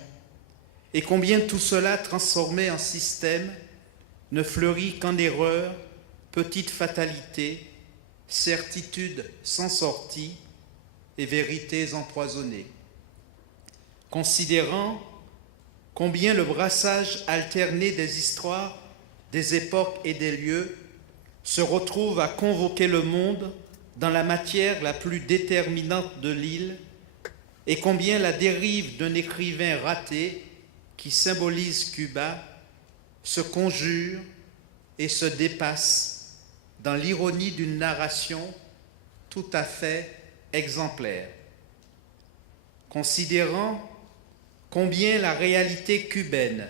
et combien tout cela transformé en système ne fleurit qu'en erreur, petite fatalité, certitudes sans sortie et vérités empoisonnées. Considérant combien le brassage alterné des histoires, des époques et des lieux se retrouve à convoquer le monde dans la matière la plus déterminante de l'île, et combien la dérive d'un écrivain raté qui symbolise Cuba se conjure et se dépasse dans l'ironie d'une narration tout à fait exemplaire. Considérant combien la réalité cubaine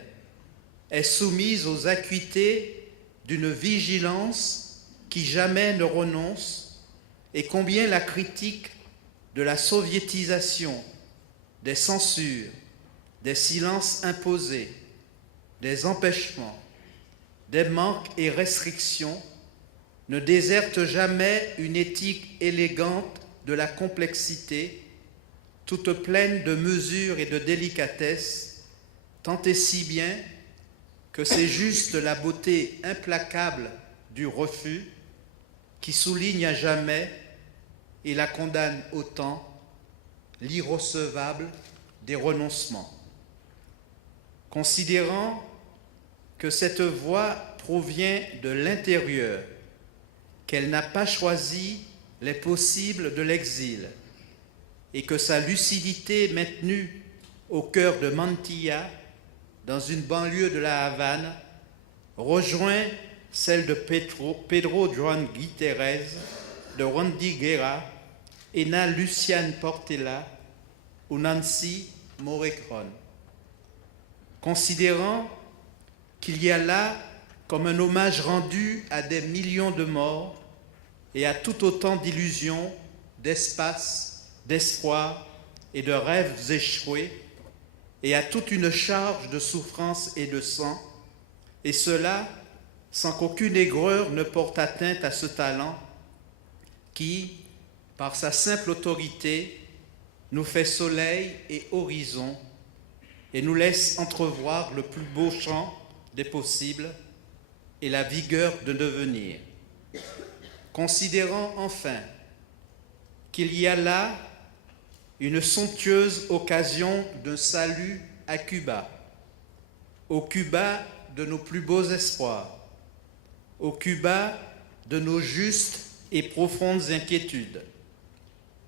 est soumise aux acuités d'une vigilance qui jamais ne renonce, et combien la critique de la soviétisation, des censures, des silences imposés, des empêchements, des manques et restrictions ne déserte jamais une éthique élégante de la complexité, toute pleine de mesure et de délicatesse, tant et si bien que c'est juste la beauté implacable du refus qui souligne à jamais et la condamne autant l'irrecevable des renoncements. Considérant que cette voix provient de l'intérieur, qu'elle n'a pas choisi les possibles de l'exil, et que sa lucidité maintenue au cœur de Mantilla, dans une banlieue de la Havane, rejoint celle de Pedro Juan Guiterres, de Randy Guerra, Ena Luciane Portela ou Nancy Morecron. Considérant qu'il y a là comme un hommage rendu à des millions de morts et à tout autant d'illusions, d'espace, d'espoir et de rêves échoués, et à toute une charge de souffrance et de sang, et cela sans qu'aucune aigreur ne porte atteinte à ce talent qui, par sa simple autorité, nous fait soleil et horizon et nous laisse entrevoir le plus beau champ des possibles et la vigueur de devenir. Considérant enfin qu'il y a là une somptueuse occasion d'un salut à Cuba, au Cuba de nos plus beaux espoirs, au Cuba de nos justes et profondes inquiétudes,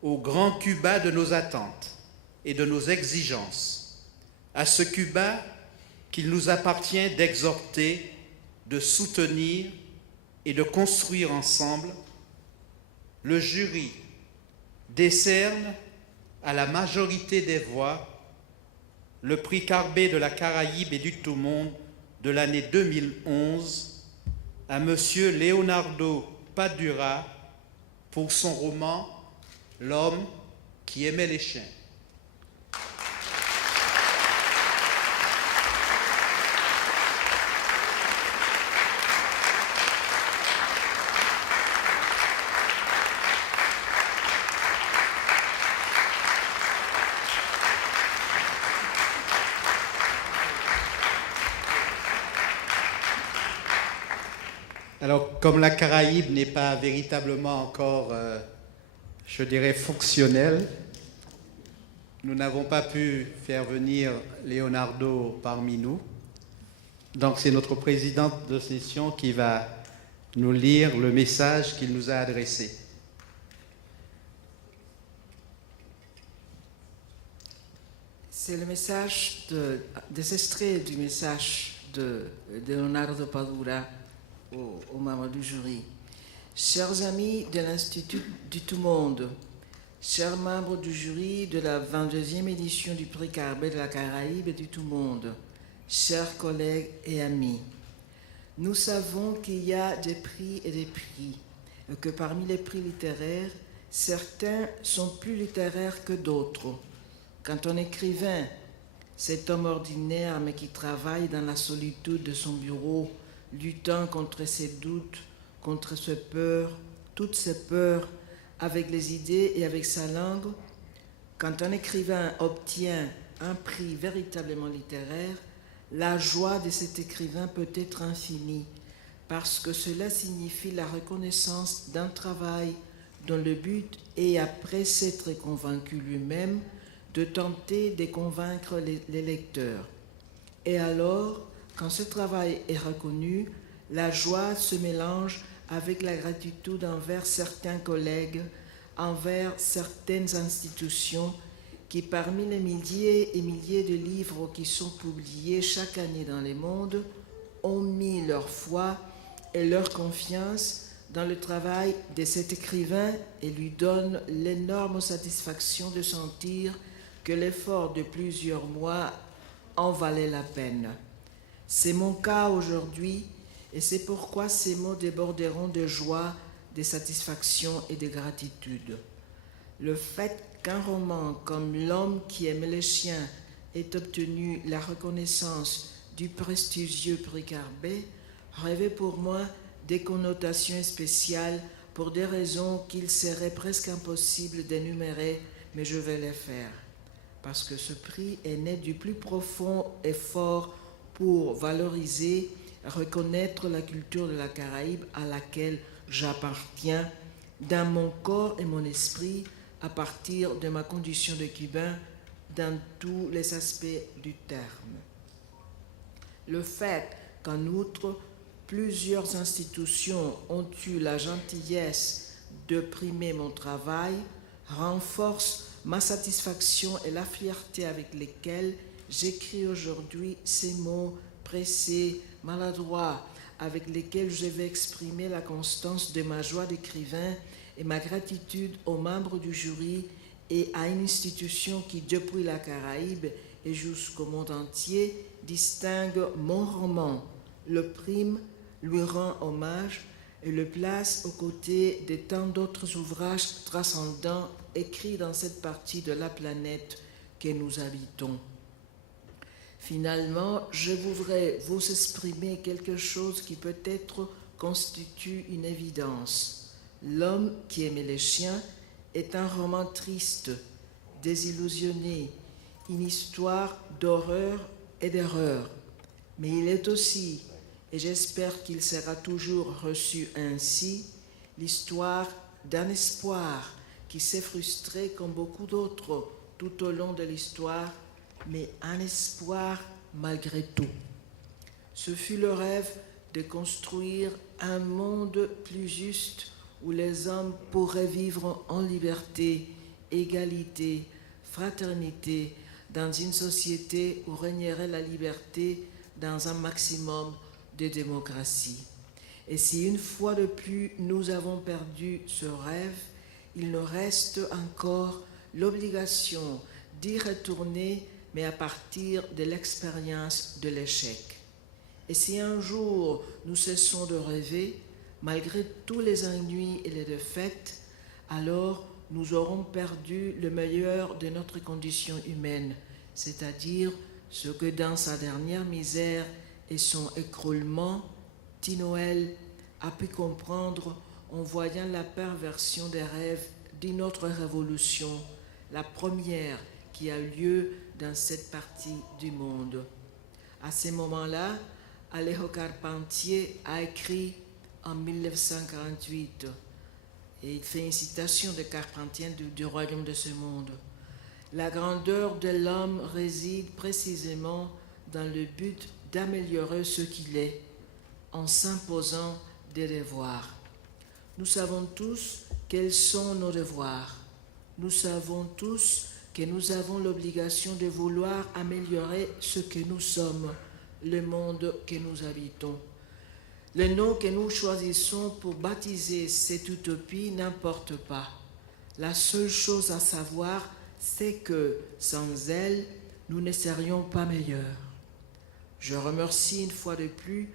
au grand Cuba de nos attentes et de nos exigences, à ce Cuba qu'il nous appartient d'exhorter, de soutenir et de construire ensemble, le jury décerne à la majorité des voix le prix Carbet de la Caraïbe et du Tout-Monde de l'année 2011 à M. Leonardo Padura pour son roman « L'homme qui aimait les chiens ». Alors, comme la Caraïbe n'est pas véritablement encore, je dirais, fonctionnelle, nous n'avons pas pu faire venir Leonardo parmi nous. Donc, c'est notre présidente de session qui va nous lire le message qu'il nous a adressé. C'est le message des extraits du message de Leonardo Padura aux membres du jury. Chers amis de l'Institut du Tout-Monde, chers membres du jury de la 22e édition du prix Carbet de la Caraïbe et du Tout-Monde, chers collègues et amis, nous savons qu'il y a des prix et des prix, et que parmi les prix littéraires, certains sont plus littéraires que d'autres. Quand un écrivain, cet homme ordinaire mais qui travaille dans la solitude de son bureau, luttant contre ses doutes, contre ses peurs, toutes ses peurs, avec les idées et avec sa langue, quand un écrivain obtient un prix véritablement littéraire, la joie de cet écrivain peut être infinie, parce que cela signifie la reconnaissance d'un travail dont le but est, après s'être convaincu lui-même, de tenter de convaincre les lecteurs. Et alors, quand ce travail est reconnu, la joie se mélange avec la gratitude envers certains collègues, envers certaines institutions qui, parmi les milliers et milliers de livres qui sont publiés chaque année dans le monde, ont mis leur foi et leur confiance dans le travail de cet écrivain et lui donnent l'énorme satisfaction de sentir que l'effort de plusieurs mois en valait la peine. C'est mon cas aujourd'hui et c'est pourquoi ces mots déborderont de joie, de satisfaction et de gratitude. Le fait qu'un roman comme L'homme qui aimait les chiens ait obtenu la reconnaissance du prestigieux prix Carbet revêt pour moi des connotations spéciales pour des raisons qu'il serait presque impossible d'énumérer, mais je vais les faire. Parce que ce prix est né du plus profond effort pour valoriser, reconnaître la culture de la Caraïbe à laquelle j'appartiens dans mon corps et mon esprit à partir de ma condition de Cubain dans tous les aspects du terme. Le fait qu'en outre, plusieurs institutions ont eu la gentillesse de primer mon travail renforce ma satisfaction et la fierté avec lesquelles j'écris aujourd'hui ces mots pressés, maladroits, avec lesquels je vais exprimer la constance de ma joie d'écrivain et ma gratitude aux membres du jury et à une institution qui, depuis la Caraïbe et jusqu'au monde entier, distingue mon roman, le prime, lui rend hommage et le place aux côtés de tant d'autres ouvrages transcendants écrits dans cette partie de la planète que nous habitons. Finalement, je voudrais vous exprimer quelque chose qui peut-être constitue une évidence. L'homme qui aimait les chiens est un roman triste, désillusionné, une histoire d'horreur et d'erreur. Mais il est aussi, et j'espère qu'il sera toujours reçu ainsi, l'histoire d'un espoir qui s'est frustré comme beaucoup d'autres tout au long de l'histoire, mais un espoir malgré tout. Ce fut le rêve de construire un monde plus juste où les hommes pourraient vivre en liberté, égalité, fraternité, dans une société où régnerait la liberté dans un maximum de démocratie. Et si une fois de plus nous avons perdu ce rêve, il nous reste encore l'obligation d'y retourner, mais à partir de l'expérience de l'échec. Et si un jour nous cessons de rêver, malgré tous les ennuis et les défaites, alors nous aurons perdu le meilleur de notre condition humaine, c'est-à-dire ce que dans sa dernière misère et son écroulement, Tinoël a pu comprendre en voyant la perversion des rêves d'une autre révolution, la première qui a eu lieu dans cette partie du monde. À ce moment-là, Alejo Carpentier a écrit en 1948, et il fait une citation de Carpentier du royaume de ce monde. La grandeur de l'homme réside précisément dans le but d'améliorer ce qu'il est, en s'imposant des devoirs. Nous savons tous quels sont nos devoirs. Nous savons tous que nous avons l'obligation de vouloir améliorer ce que nous sommes, le monde que nous habitons. Le nom que nous choisissons pour baptiser cette utopie n'importe pas. La seule chose à savoir, c'est que sans elle, nous ne serions pas meilleurs. Je remercie une fois de plus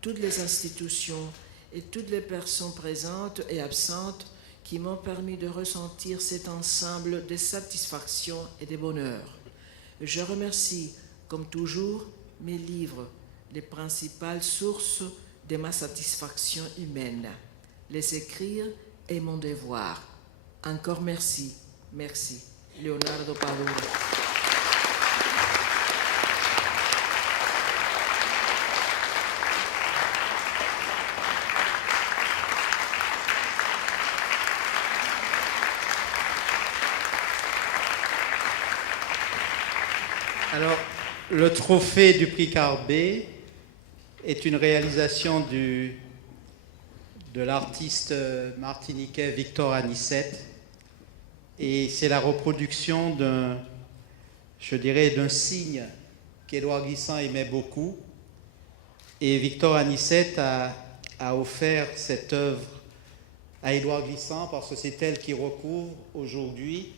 toutes les institutions et toutes les personnes présentes et absentes qui m'ont permis de ressentir cet ensemble de satisfaction et de bonheur. Je remercie, comme toujours, mes livres, les principales sources de ma satisfaction humaine. Les écrire est mon devoir. Encore merci. Merci. Leonardo Padura. Alors, le trophée du prix Carbet est une réalisation de l'artiste martiniquais Victor Anicette, et c'est la reproduction d'un signe qu'Édouard Glissant aimait beaucoup. Et Victor Anicette a offert cette œuvre à Édouard Glissant parce que c'est elle qui recouvre aujourd'hui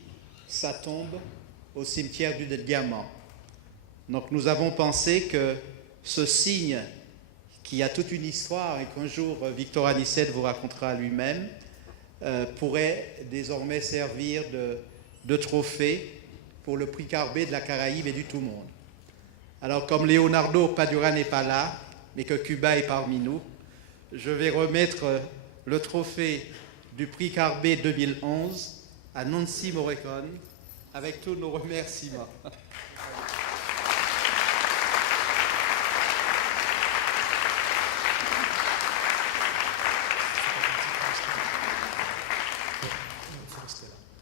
sa tombe au cimetière du Diamant. Donc nous avons pensé que ce signe, qui a toute une histoire et qu'un jour Victor Anicette vous racontera lui-même, pourrait désormais servir de trophée pour le prix Carbet de la Caraïbe et du tout monde. Alors comme Leonardo Padura n'est pas là, mais que Cuba est parmi nous, je vais remettre le trophée du prix Carbet 2011 à Nancy Morricone avec tous nos remerciements.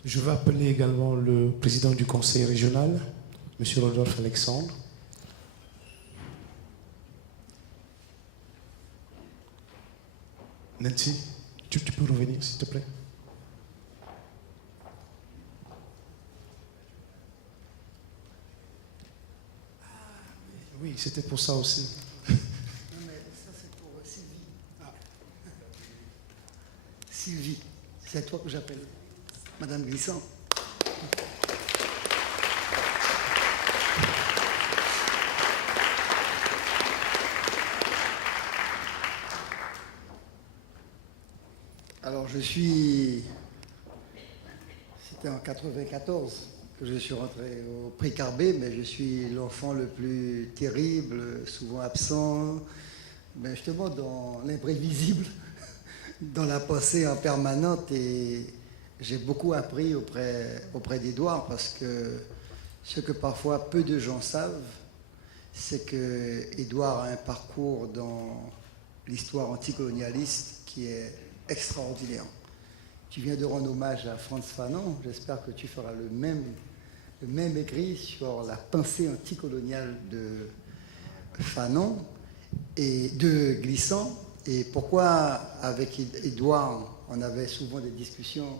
Je vais appeler également le président du conseil régional, M. Rodolphe Alexandre. Nancy, tu peux revenir, s'il te plaît. Oui, c'était pour ça aussi. Non, mais ça, c'est pour Sylvie. Ah. Sylvie, c'est toi que j'appelle. Madame Glissant. Alors, c'était en 1994 que je suis rentré au prix Carbet, mais je suis l'enfant le plus terrible, souvent absent, mais justement dans l'imprévisible, dans la pensée en permanente, et j'ai beaucoup appris auprès d'Édouard, parce que ce que parfois peu de gens savent, c'est que Édouard a un parcours dans l'histoire anticolonialiste qui est extraordinaire. Tu viens de rendre hommage à Frantz Fanon, j'espère que tu feras le même écrit sur la pensée anticoloniale de Fanon et de Glissant, Et pourquoi, avec Édouard, on avait souvent des discussions,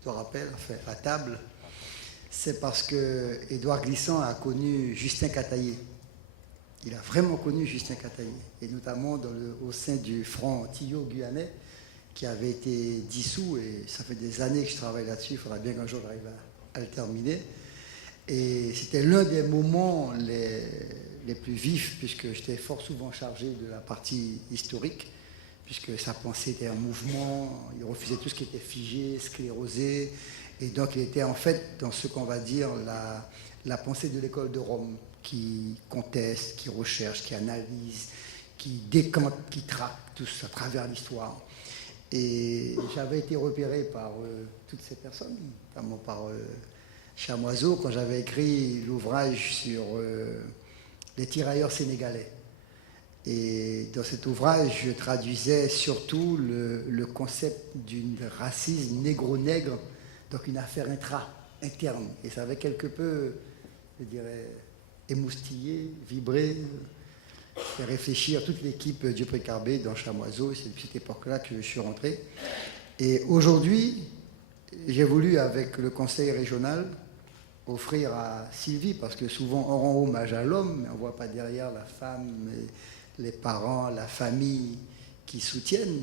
je te rappelle, enfin, à table, c'est parce que Édouard Glissant a connu Justin Cataillé. Il a vraiment connu Justin Cataillé, et notamment au sein du Front Tillot-Guyanais, qui avait été dissous, et ça fait des années que je travaille là-dessus, il faudra bien qu'un jour j'arrive à le terminer. Et c'était l'un des moments les plus vifs, puisque j'étais fort souvent chargé de la partie historique, puisque sa pensée était en mouvement, il refusait tout ce qui était figé, sclérosé, et donc il était en fait dans ce qu'on va dire la pensée de l'école de Rome, qui conteste, qui recherche, qui analyse, qui décante, qui traque tout ça à travers l'histoire. Et j'avais été repéré par toutes ces personnes, notamment par Chamoiseau, quand j'avais écrit l'ouvrage sur les tirailleurs sénégalais. Et dans cet ouvrage, je traduisais surtout le concept d'un racisme négro-nègre, donc une affaire interne. Et ça avait quelque peu, je dirais, émoustillé, vibré, fait réfléchir toute l'équipe du Prix Carbet dans Chamoiseau. C'est depuis cette époque-là que je suis rentré. Et aujourd'hui, j'ai voulu, avec le conseil régional, offrir à Sylvie, parce que souvent on rend hommage à l'homme, mais on ne voit pas derrière la femme, les parents, la famille qui soutiennent.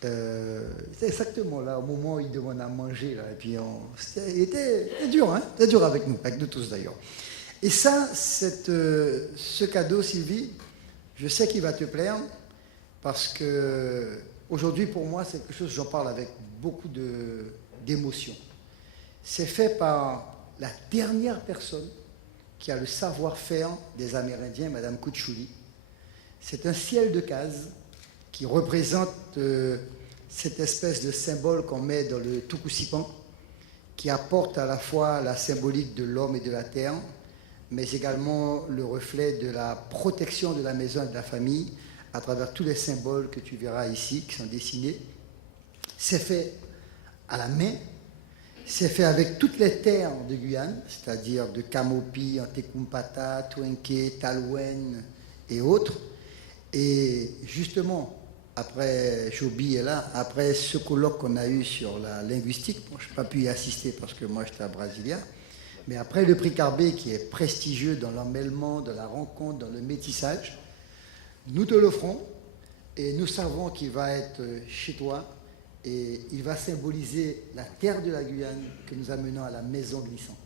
C'était exactement là, au moment où il demande à manger, là, et puis c'était dur, hein, c'était dur avec nous tous d'ailleurs. Et ça, ce cadeau, Sylvie, je sais qu'il va te plaire, parce que aujourd'hui, pour moi, c'est quelque chose, j'en parle avec beaucoup d'émotion. C'est fait par la dernière personne qui a le savoir-faire des Amérindiens, Madame Kutchouli. C'est un ciel de cases qui représente cette espèce de symbole qu'on met dans le tukusipan, qui apporte à la fois la symbolique de l'homme et de la terre, mais également le reflet de la protection de la maison et de la famille à travers tous les symboles que tu verras ici, qui sont dessinés. C'est fait à la main, c'est fait avec toutes les terres de Guyane, c'est-à-dire de Kamopi, Antekumpata, Twenke, Talouen et autres. Et justement, après, Joby est là, après ce colloque qu'on a eu sur la linguistique, bon, je n'ai pas pu y assister parce que moi j'étais à Brasilia, mais après le prix Carbet qui est prestigieux dans l'emmêlement, dans la rencontre, dans le métissage, nous te l'offrons et nous savons qu'il va être chez toi et il va symboliser la terre de la Guyane que nous amenons à la maison glissante.